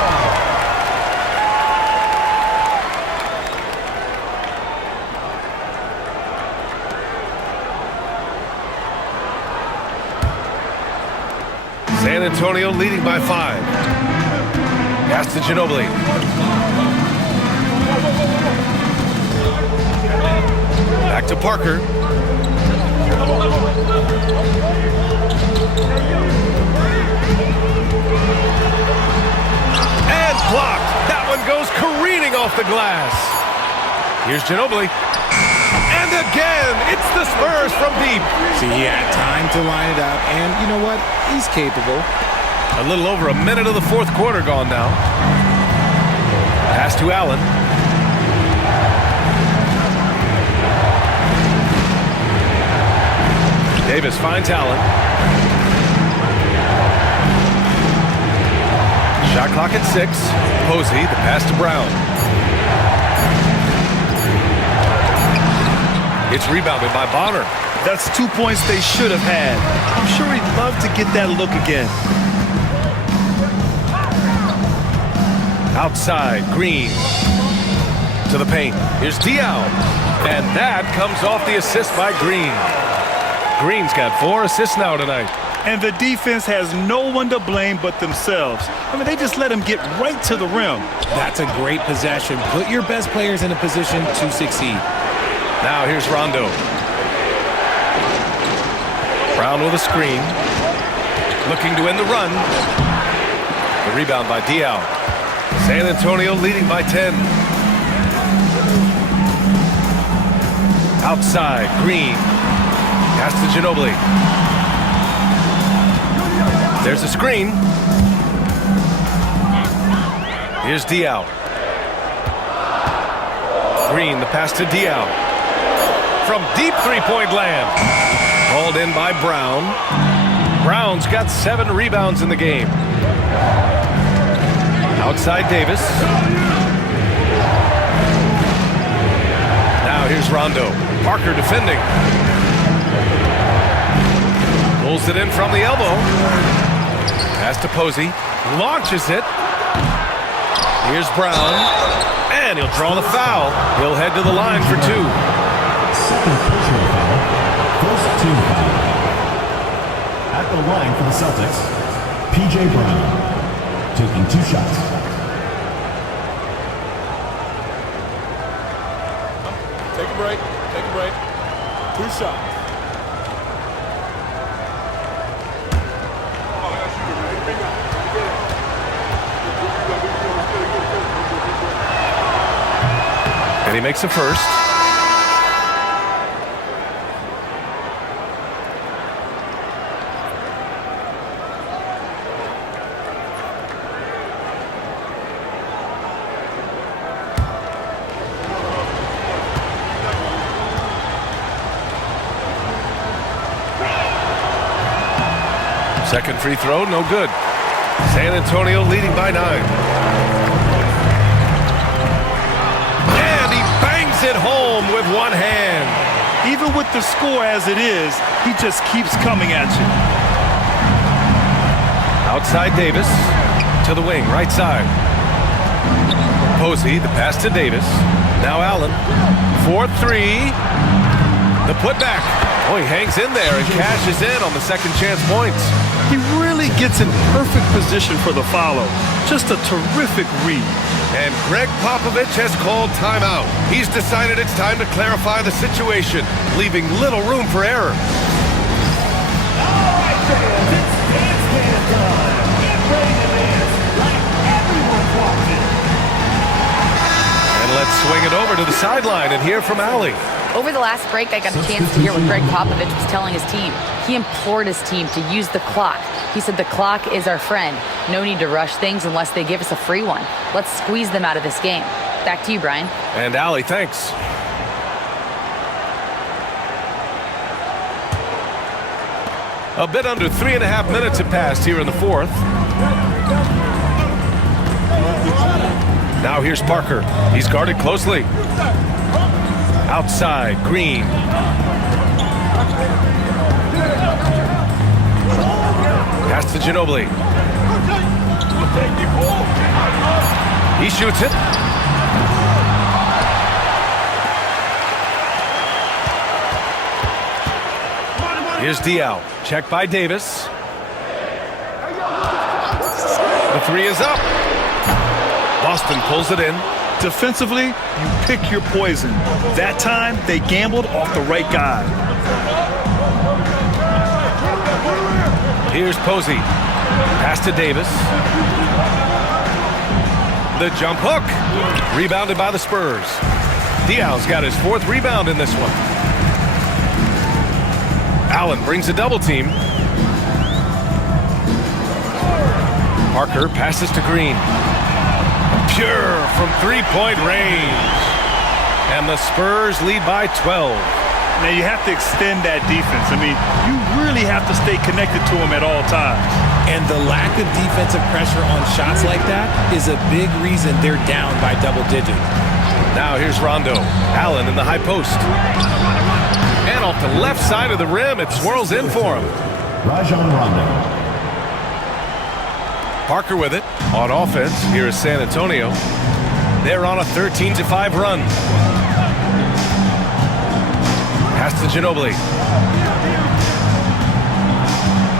San Antonio leading by 5. Pass to Ginobili. Back to Parker. And blocked. That one goes careening off the glass. Here's Ginobili. And again, it's the Spurs from deep. See, he had time to line it up, and you know what? He's capable. A little over a minute of the fourth quarter gone now. Pass to Allen. Davis finds Allen. Shot clock at 6. Posey, the pass to Brown. It's rebounded by Bonner. That's 2 points they should have had. I'm sure he'd love to get that look again. Outside, Green. To the paint. Here's Diaw. And that comes off the assist by Green. Green's got 4 assists now tonight. And the defense has no one to blame but themselves. I mean, they just let him get right to the rim. That's a great possession. Put your best players in a position to succeed. Now here's Rondo. Brown with a screen. Looking to end the run. The rebound by Diaw. San Antonio leading by 10. Outside, Green. Pass to Ginobili. There's a screen. Here's Diaw. Green, the pass to Diaw. From deep three-point land. Hauled in by Brown. Brown's got 7 rebounds in the game. Outside Davis. Now here's Rondo. Parker defending. Pulls it in from the elbow. Pass to Posey. Launches it. Here's Brown. And he'll draw the foul. He'll head to the line for 2. Second personal foul. First team foul. At the line for the Celtics, P.J. Brown, taking 2 shots. Take a break. Take a break. 2 shots. And he makes a first. Second free throw, no good. San Antonio leading by 9. And he bangs it home with one hand. Even with the score as it is, he just keeps coming at you. Outside Davis to the wing, right side. Posey, the pass to Davis. Now Allen. 4-3. The putback. Oh, he hangs in there and cashes in on the second chance points. He really gets in perfect position for the follow. Just a terrific read. And Greg Popovich has called timeout. He's decided it's time to clarify the situation, leaving little room for error. All right, fans, it's dance time. Get ready to dance like everyone's watching. And let's swing it over to the sideline and hear from Allie. Over the last break, I got a chance to hear what Greg Popovich was telling his team. He implored his team to use the clock. He said the clock is our friend. No need to rush things unless they give us a free one. Let's squeeze them out of this game. Back to you, Brian. And Allie, thanks. A bit under 3.5 minutes have passed here in the fourth. Now here's Parker. He's guarded closely. Outside, Green. Pass to Ginobili. He shoots it. Here's Diaw. Check by Davis. The three is up. Boston pulls it in. Defensively, you pick your poison. That time, they gambled off the right guy. Here's Posey. Pass to Davis. The jump hook. Rebounded by the Spurs. Diaw's got his fourth rebound in this one. Allen brings a double team. Parker passes to Green. Pure from three-point range. And the Spurs lead by 12. Now, you have to extend that defense. I mean, you really have to stay connected to them at all times. And the lack of defensive pressure on shots like that is a big reason they're down by double digits. Now here's Rondo. Allen in the high post. And off the left side of the rim, it swirls in for him. Rajon Rondo. Parker with it. On offense, here is San Antonio. They're on a 13-5 run. Pass to Ginobili.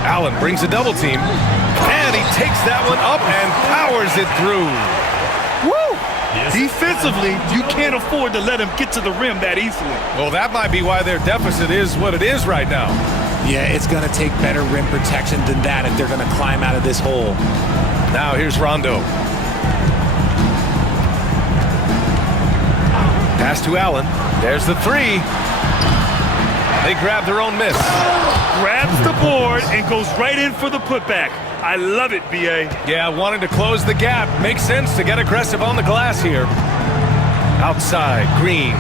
Allen brings a double team. And he takes that one up and powers it through. Woo! Defensively, you can't afford to let him get to the rim that easily. Well, that might be why their deficit is what it is right now. Yeah, it's going to take better rim protection than that if they're going to climb out of this hole. Now here's Rondo. Pass to Allen. There's the three. They grab their own miss. Grabs the board and goes right in for the putback. I love it, B.A. Yeah, wanting to close the gap. Makes sense to get aggressive on the glass here. Outside, Green.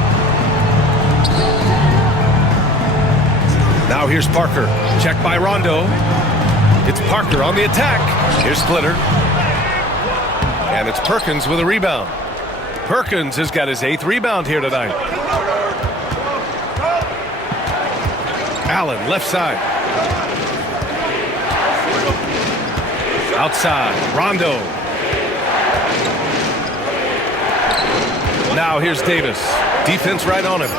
Now here's Parker. Check by Rondo. It's Parker on the attack. Here's Splitter. And it's Perkins with a rebound. Perkins has got his 8th rebound here tonight. Allen, left side. Outside, Rondo. Now here's Davis. Defense right on him.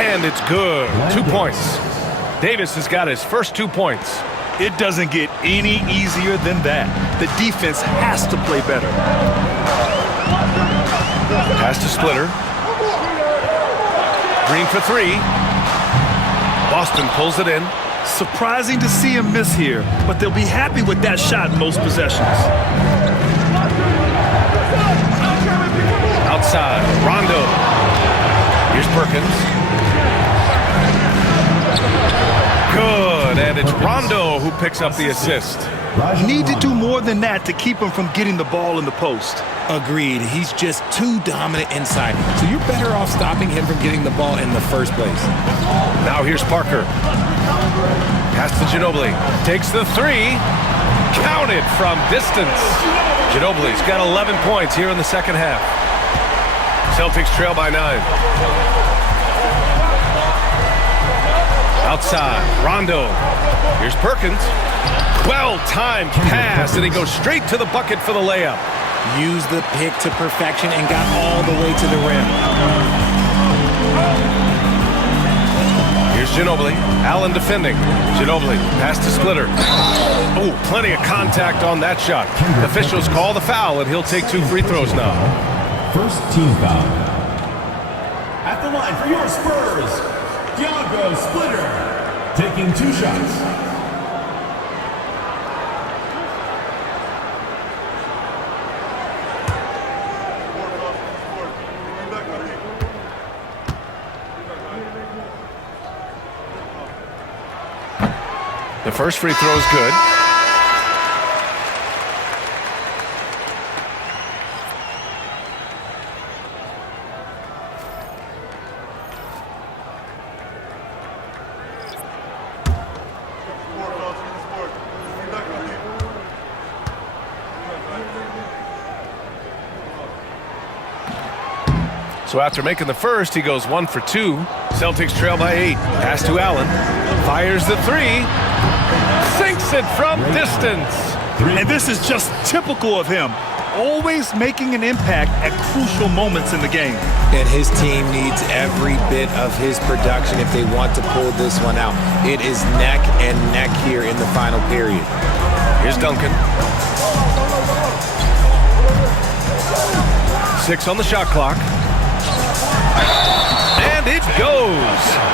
And it's good. 2 points. Davis has got his first 2 points. It doesn't get any easier than that. The defense has to play better. Pass to Splitter. Green for three. Boston pulls it in. Surprising to see him miss here, but they'll be happy with that shot most possessions. Outside, Rondo. Here's Perkins. Good, and it's Rondo who picks up the assist. Need to do more than that to keep him from getting the ball in the post. Agreed. He's just too dominant inside. So you're better off stopping him from getting the ball in the first place. Now here's Parker. Pass to Ginobili. Takes the three. Counted from distance. Ginobili's got 11 points here in the second half. Celtics trail by 9. Outside, Rondo. Here's Perkins. Well-timed pass, and he goes straight to the bucket for the layup. Used the pick to perfection and got all the way to the rim. Here's Ginobili. Allen defending. Ginobili, pass to Splitter. Oh, plenty of contact on that shot. Officials call the foul, and he'll take 2 free throws now. First team foul. At the line for your Spurs, Splitter, taking 2 shots. The first free throw is good. So after making the first, he goes 1 for 2. Celtics trail by 8. Pass to Allen. Fires the 3. Sinks it from distance. And this is just typical of him. Always making an impact at crucial moments in the game. And his team needs every bit of his production if they want to pull this one out. It is neck and neck here in the final period. Here's Duncan. 6 on the shot clock. And it goes.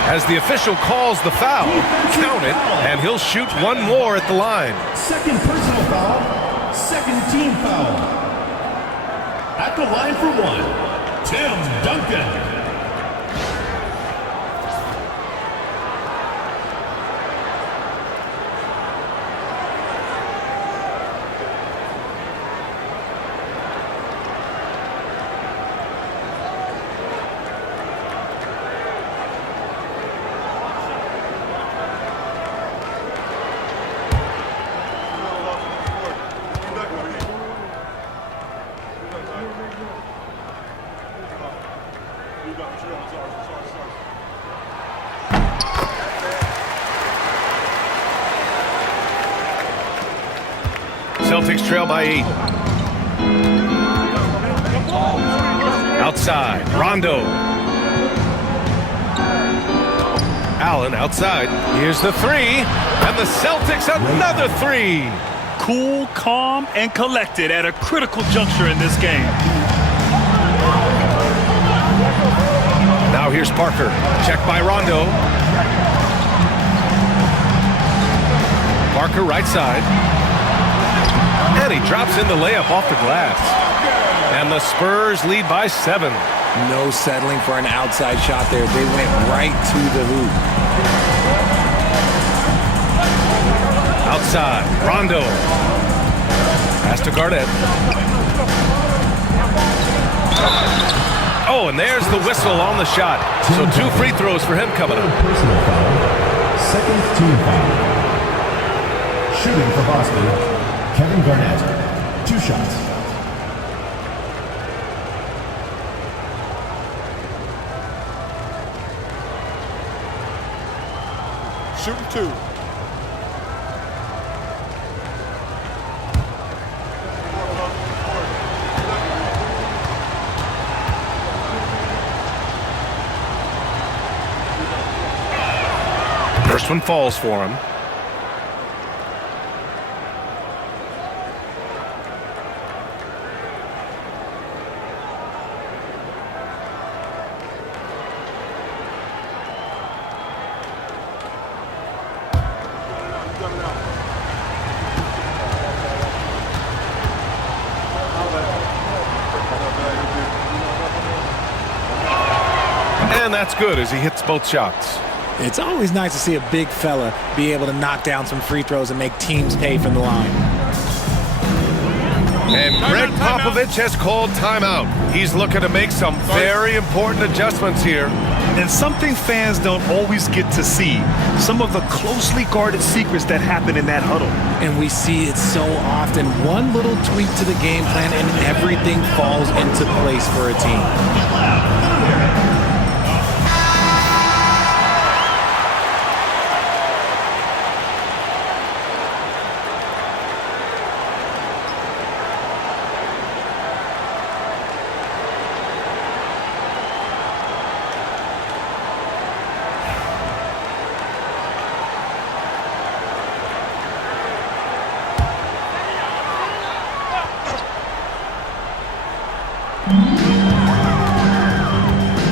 As the official calls the foul, count it, and he'll shoot one more at the line. Second personal foul, second team foul. At the line for 1, Tim Duncan. Celtics trail by 8. Outside, Rondo. Allen outside. Here's the 3. And the Celtics another 3. Cool, calm, and collected at a critical juncture in this game. Now here's Parker. Check by Rondo. Parker right side. And he drops in the layup off the glass. And the Spurs lead by 7. No settling for an outside shot there. They went right to the hoop. Outside, Rondo. Pass to Garnett. Oh, and there's the whistle on the shot. So 2 free throws for him coming up. Personal foul, second team foul. Shooting for Boston, Kevin Garnett. 2 shots. Shooting 2. First one falls for him. And that's good as he hits both shots. It's always nice to see a big fella be able to knock down some free throws and make teams pay from the line. And Greg Popovich has called timeout. He's looking to make some very important adjustments here. And something fans don't always get to see. Some of the closely guarded secrets that happen in that huddle. And we see it so often. One little tweak to the game plan and everything falls into place for a team.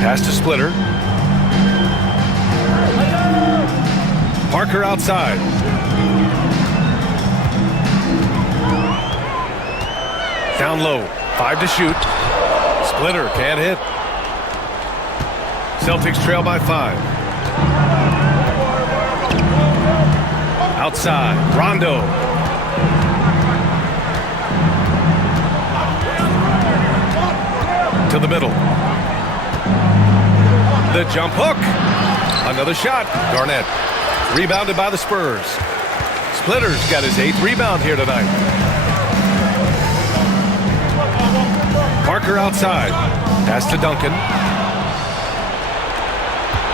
Pass to Splitter. Parker outside. Down low. 5 to shoot. Splitter can't hit. Celtics trail by 5. Outside. Rondo. To the middle. The jump hook. Another shot. Garnett. Rebounded by the Spurs. Splitter's got his 8th rebound here tonight. Parker outside. Pass to Duncan.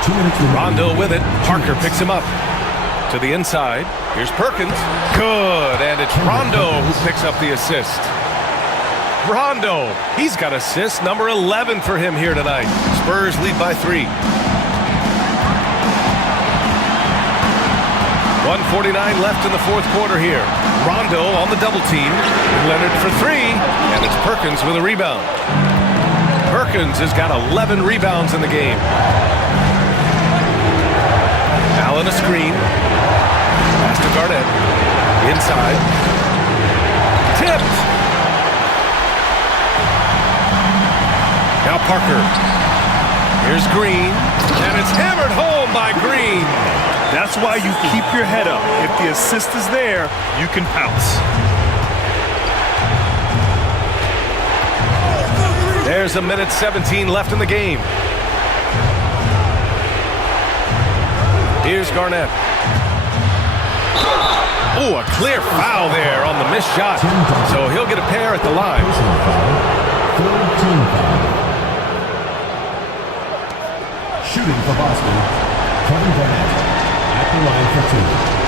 2 minutes remaining. Rondo with it. Parker picks him up. To the inside. Here's Perkins. Good. And it's Rondo who picks up the assist. Rondo. He's got assist number 11 for him here tonight. Spurs lead by 3. 1:49 left in the fourth quarter here. Rondo on the double team. Leonard for 3. And it's Perkins with a rebound. Perkins has got 11 rebounds in the game. Allen a screen. Pass to Garnett. Inside. Tipped. Now Parker. Here's Green. And it's hammered home by Green. That's why you keep your head up. If the assist is there, you can pounce. There's a minute 17 left in the game. Here's Garnett. Oh, a clear foul there on the missed shot. So he'll get a pair at the line. Personal foul. Third team foul. Shooting for Boston, Kevin Garnett at the line for 2.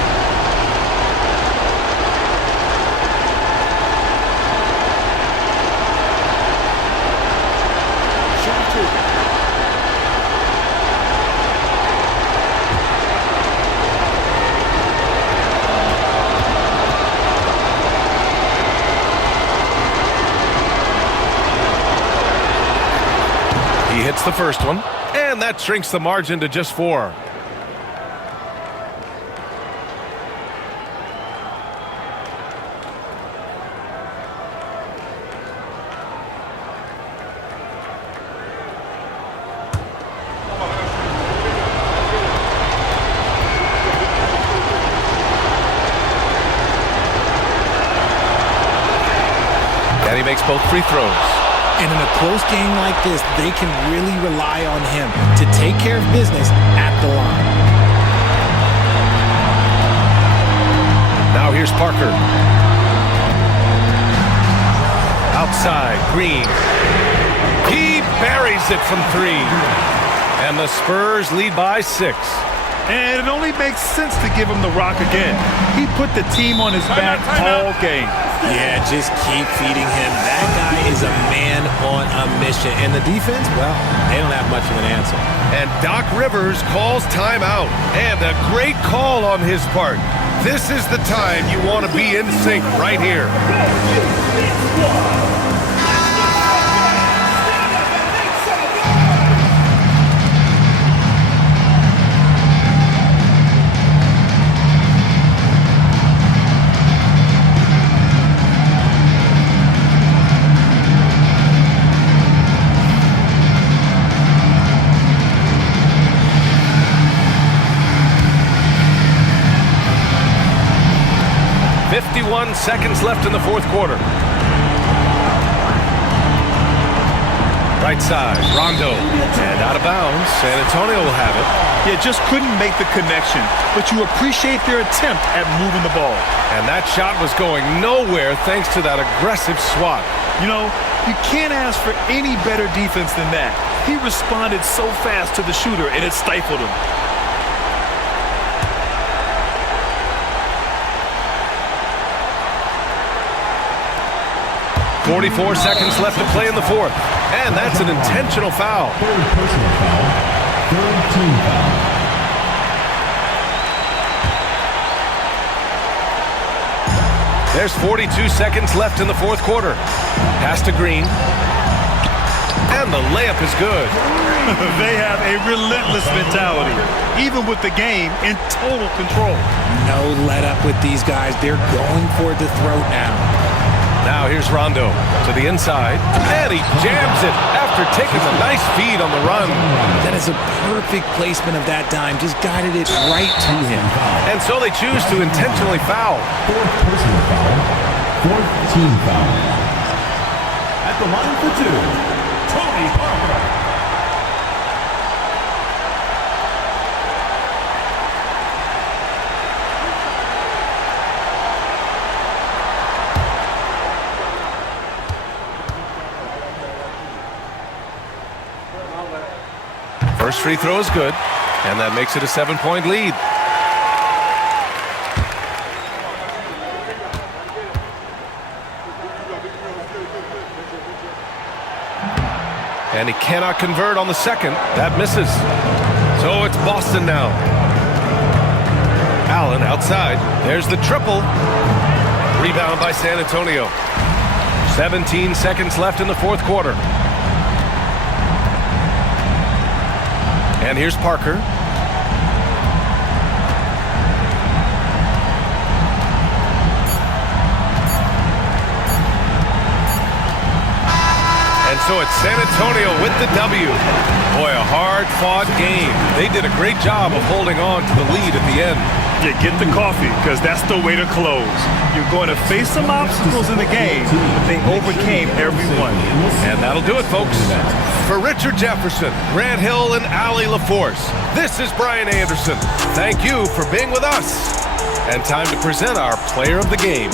He hits the first one, and that shrinks the margin to just 4. And he makes both free throws. And in a close game like this, they can really rely on him to take care of business at the line. Now here's Parker. Outside, Green. He buries it from 3. And the Spurs lead by 6. And it only makes sense to give him the rock again. He put the team on his back all game. Yeah, just keep feeding him. That guy is a man on a mission. And the defense, well, they don't have much of an answer. And Doc Rivers calls timeout. And a great call on his part. This is the time you want to be in sync right here. Seconds left in the fourth quarter. Right side, Rondo. And out of bounds. San Antonio will have it. Yeah, just couldn't make the connection. But you appreciate their attempt at moving the ball. And that shot was going nowhere thanks to that aggressive swat. You know, you can't ask for any better defense than that. He responded so fast to the shooter, and it stifled him. 44 seconds left to play in the fourth. And that's an intentional foul. Third personal foul. Third team foul. There's 42 seconds left in the fourth quarter. Pass to Green. And the layup is good. They have a relentless mentality, even with the game in total control. No let up with these guys. They're going for the throat now. Now here's Rondo to the inside, and he jams it after taking the nice feed on the run. That is a perfect placement of that dime. Just guided it right to him. And so they choose to intentionally foul. Fourth personal foul. Fourth team foul. At the line for 2, Tony Parker. First free throw is good. And that makes it a 7-point lead. And he cannot convert on the second. That misses. So it's Boston now. Allen outside. There's the triple. Rebound by San Antonio. 17 seconds left in the fourth quarter. And here's Parker. And so it's San Antonio with the W. Boy, a hard-fought game. They did a great job of holding on to the lead at the end. Yeah, get the coffee, because that's the way to close. You're going to face some obstacles in the game, but they overcame every one. And that'll do it, folks. For Richard Jefferson, Grant Hill, and Allie LaForce, this is Brian Anderson. Thank you for being with us. And time to present our player of the game.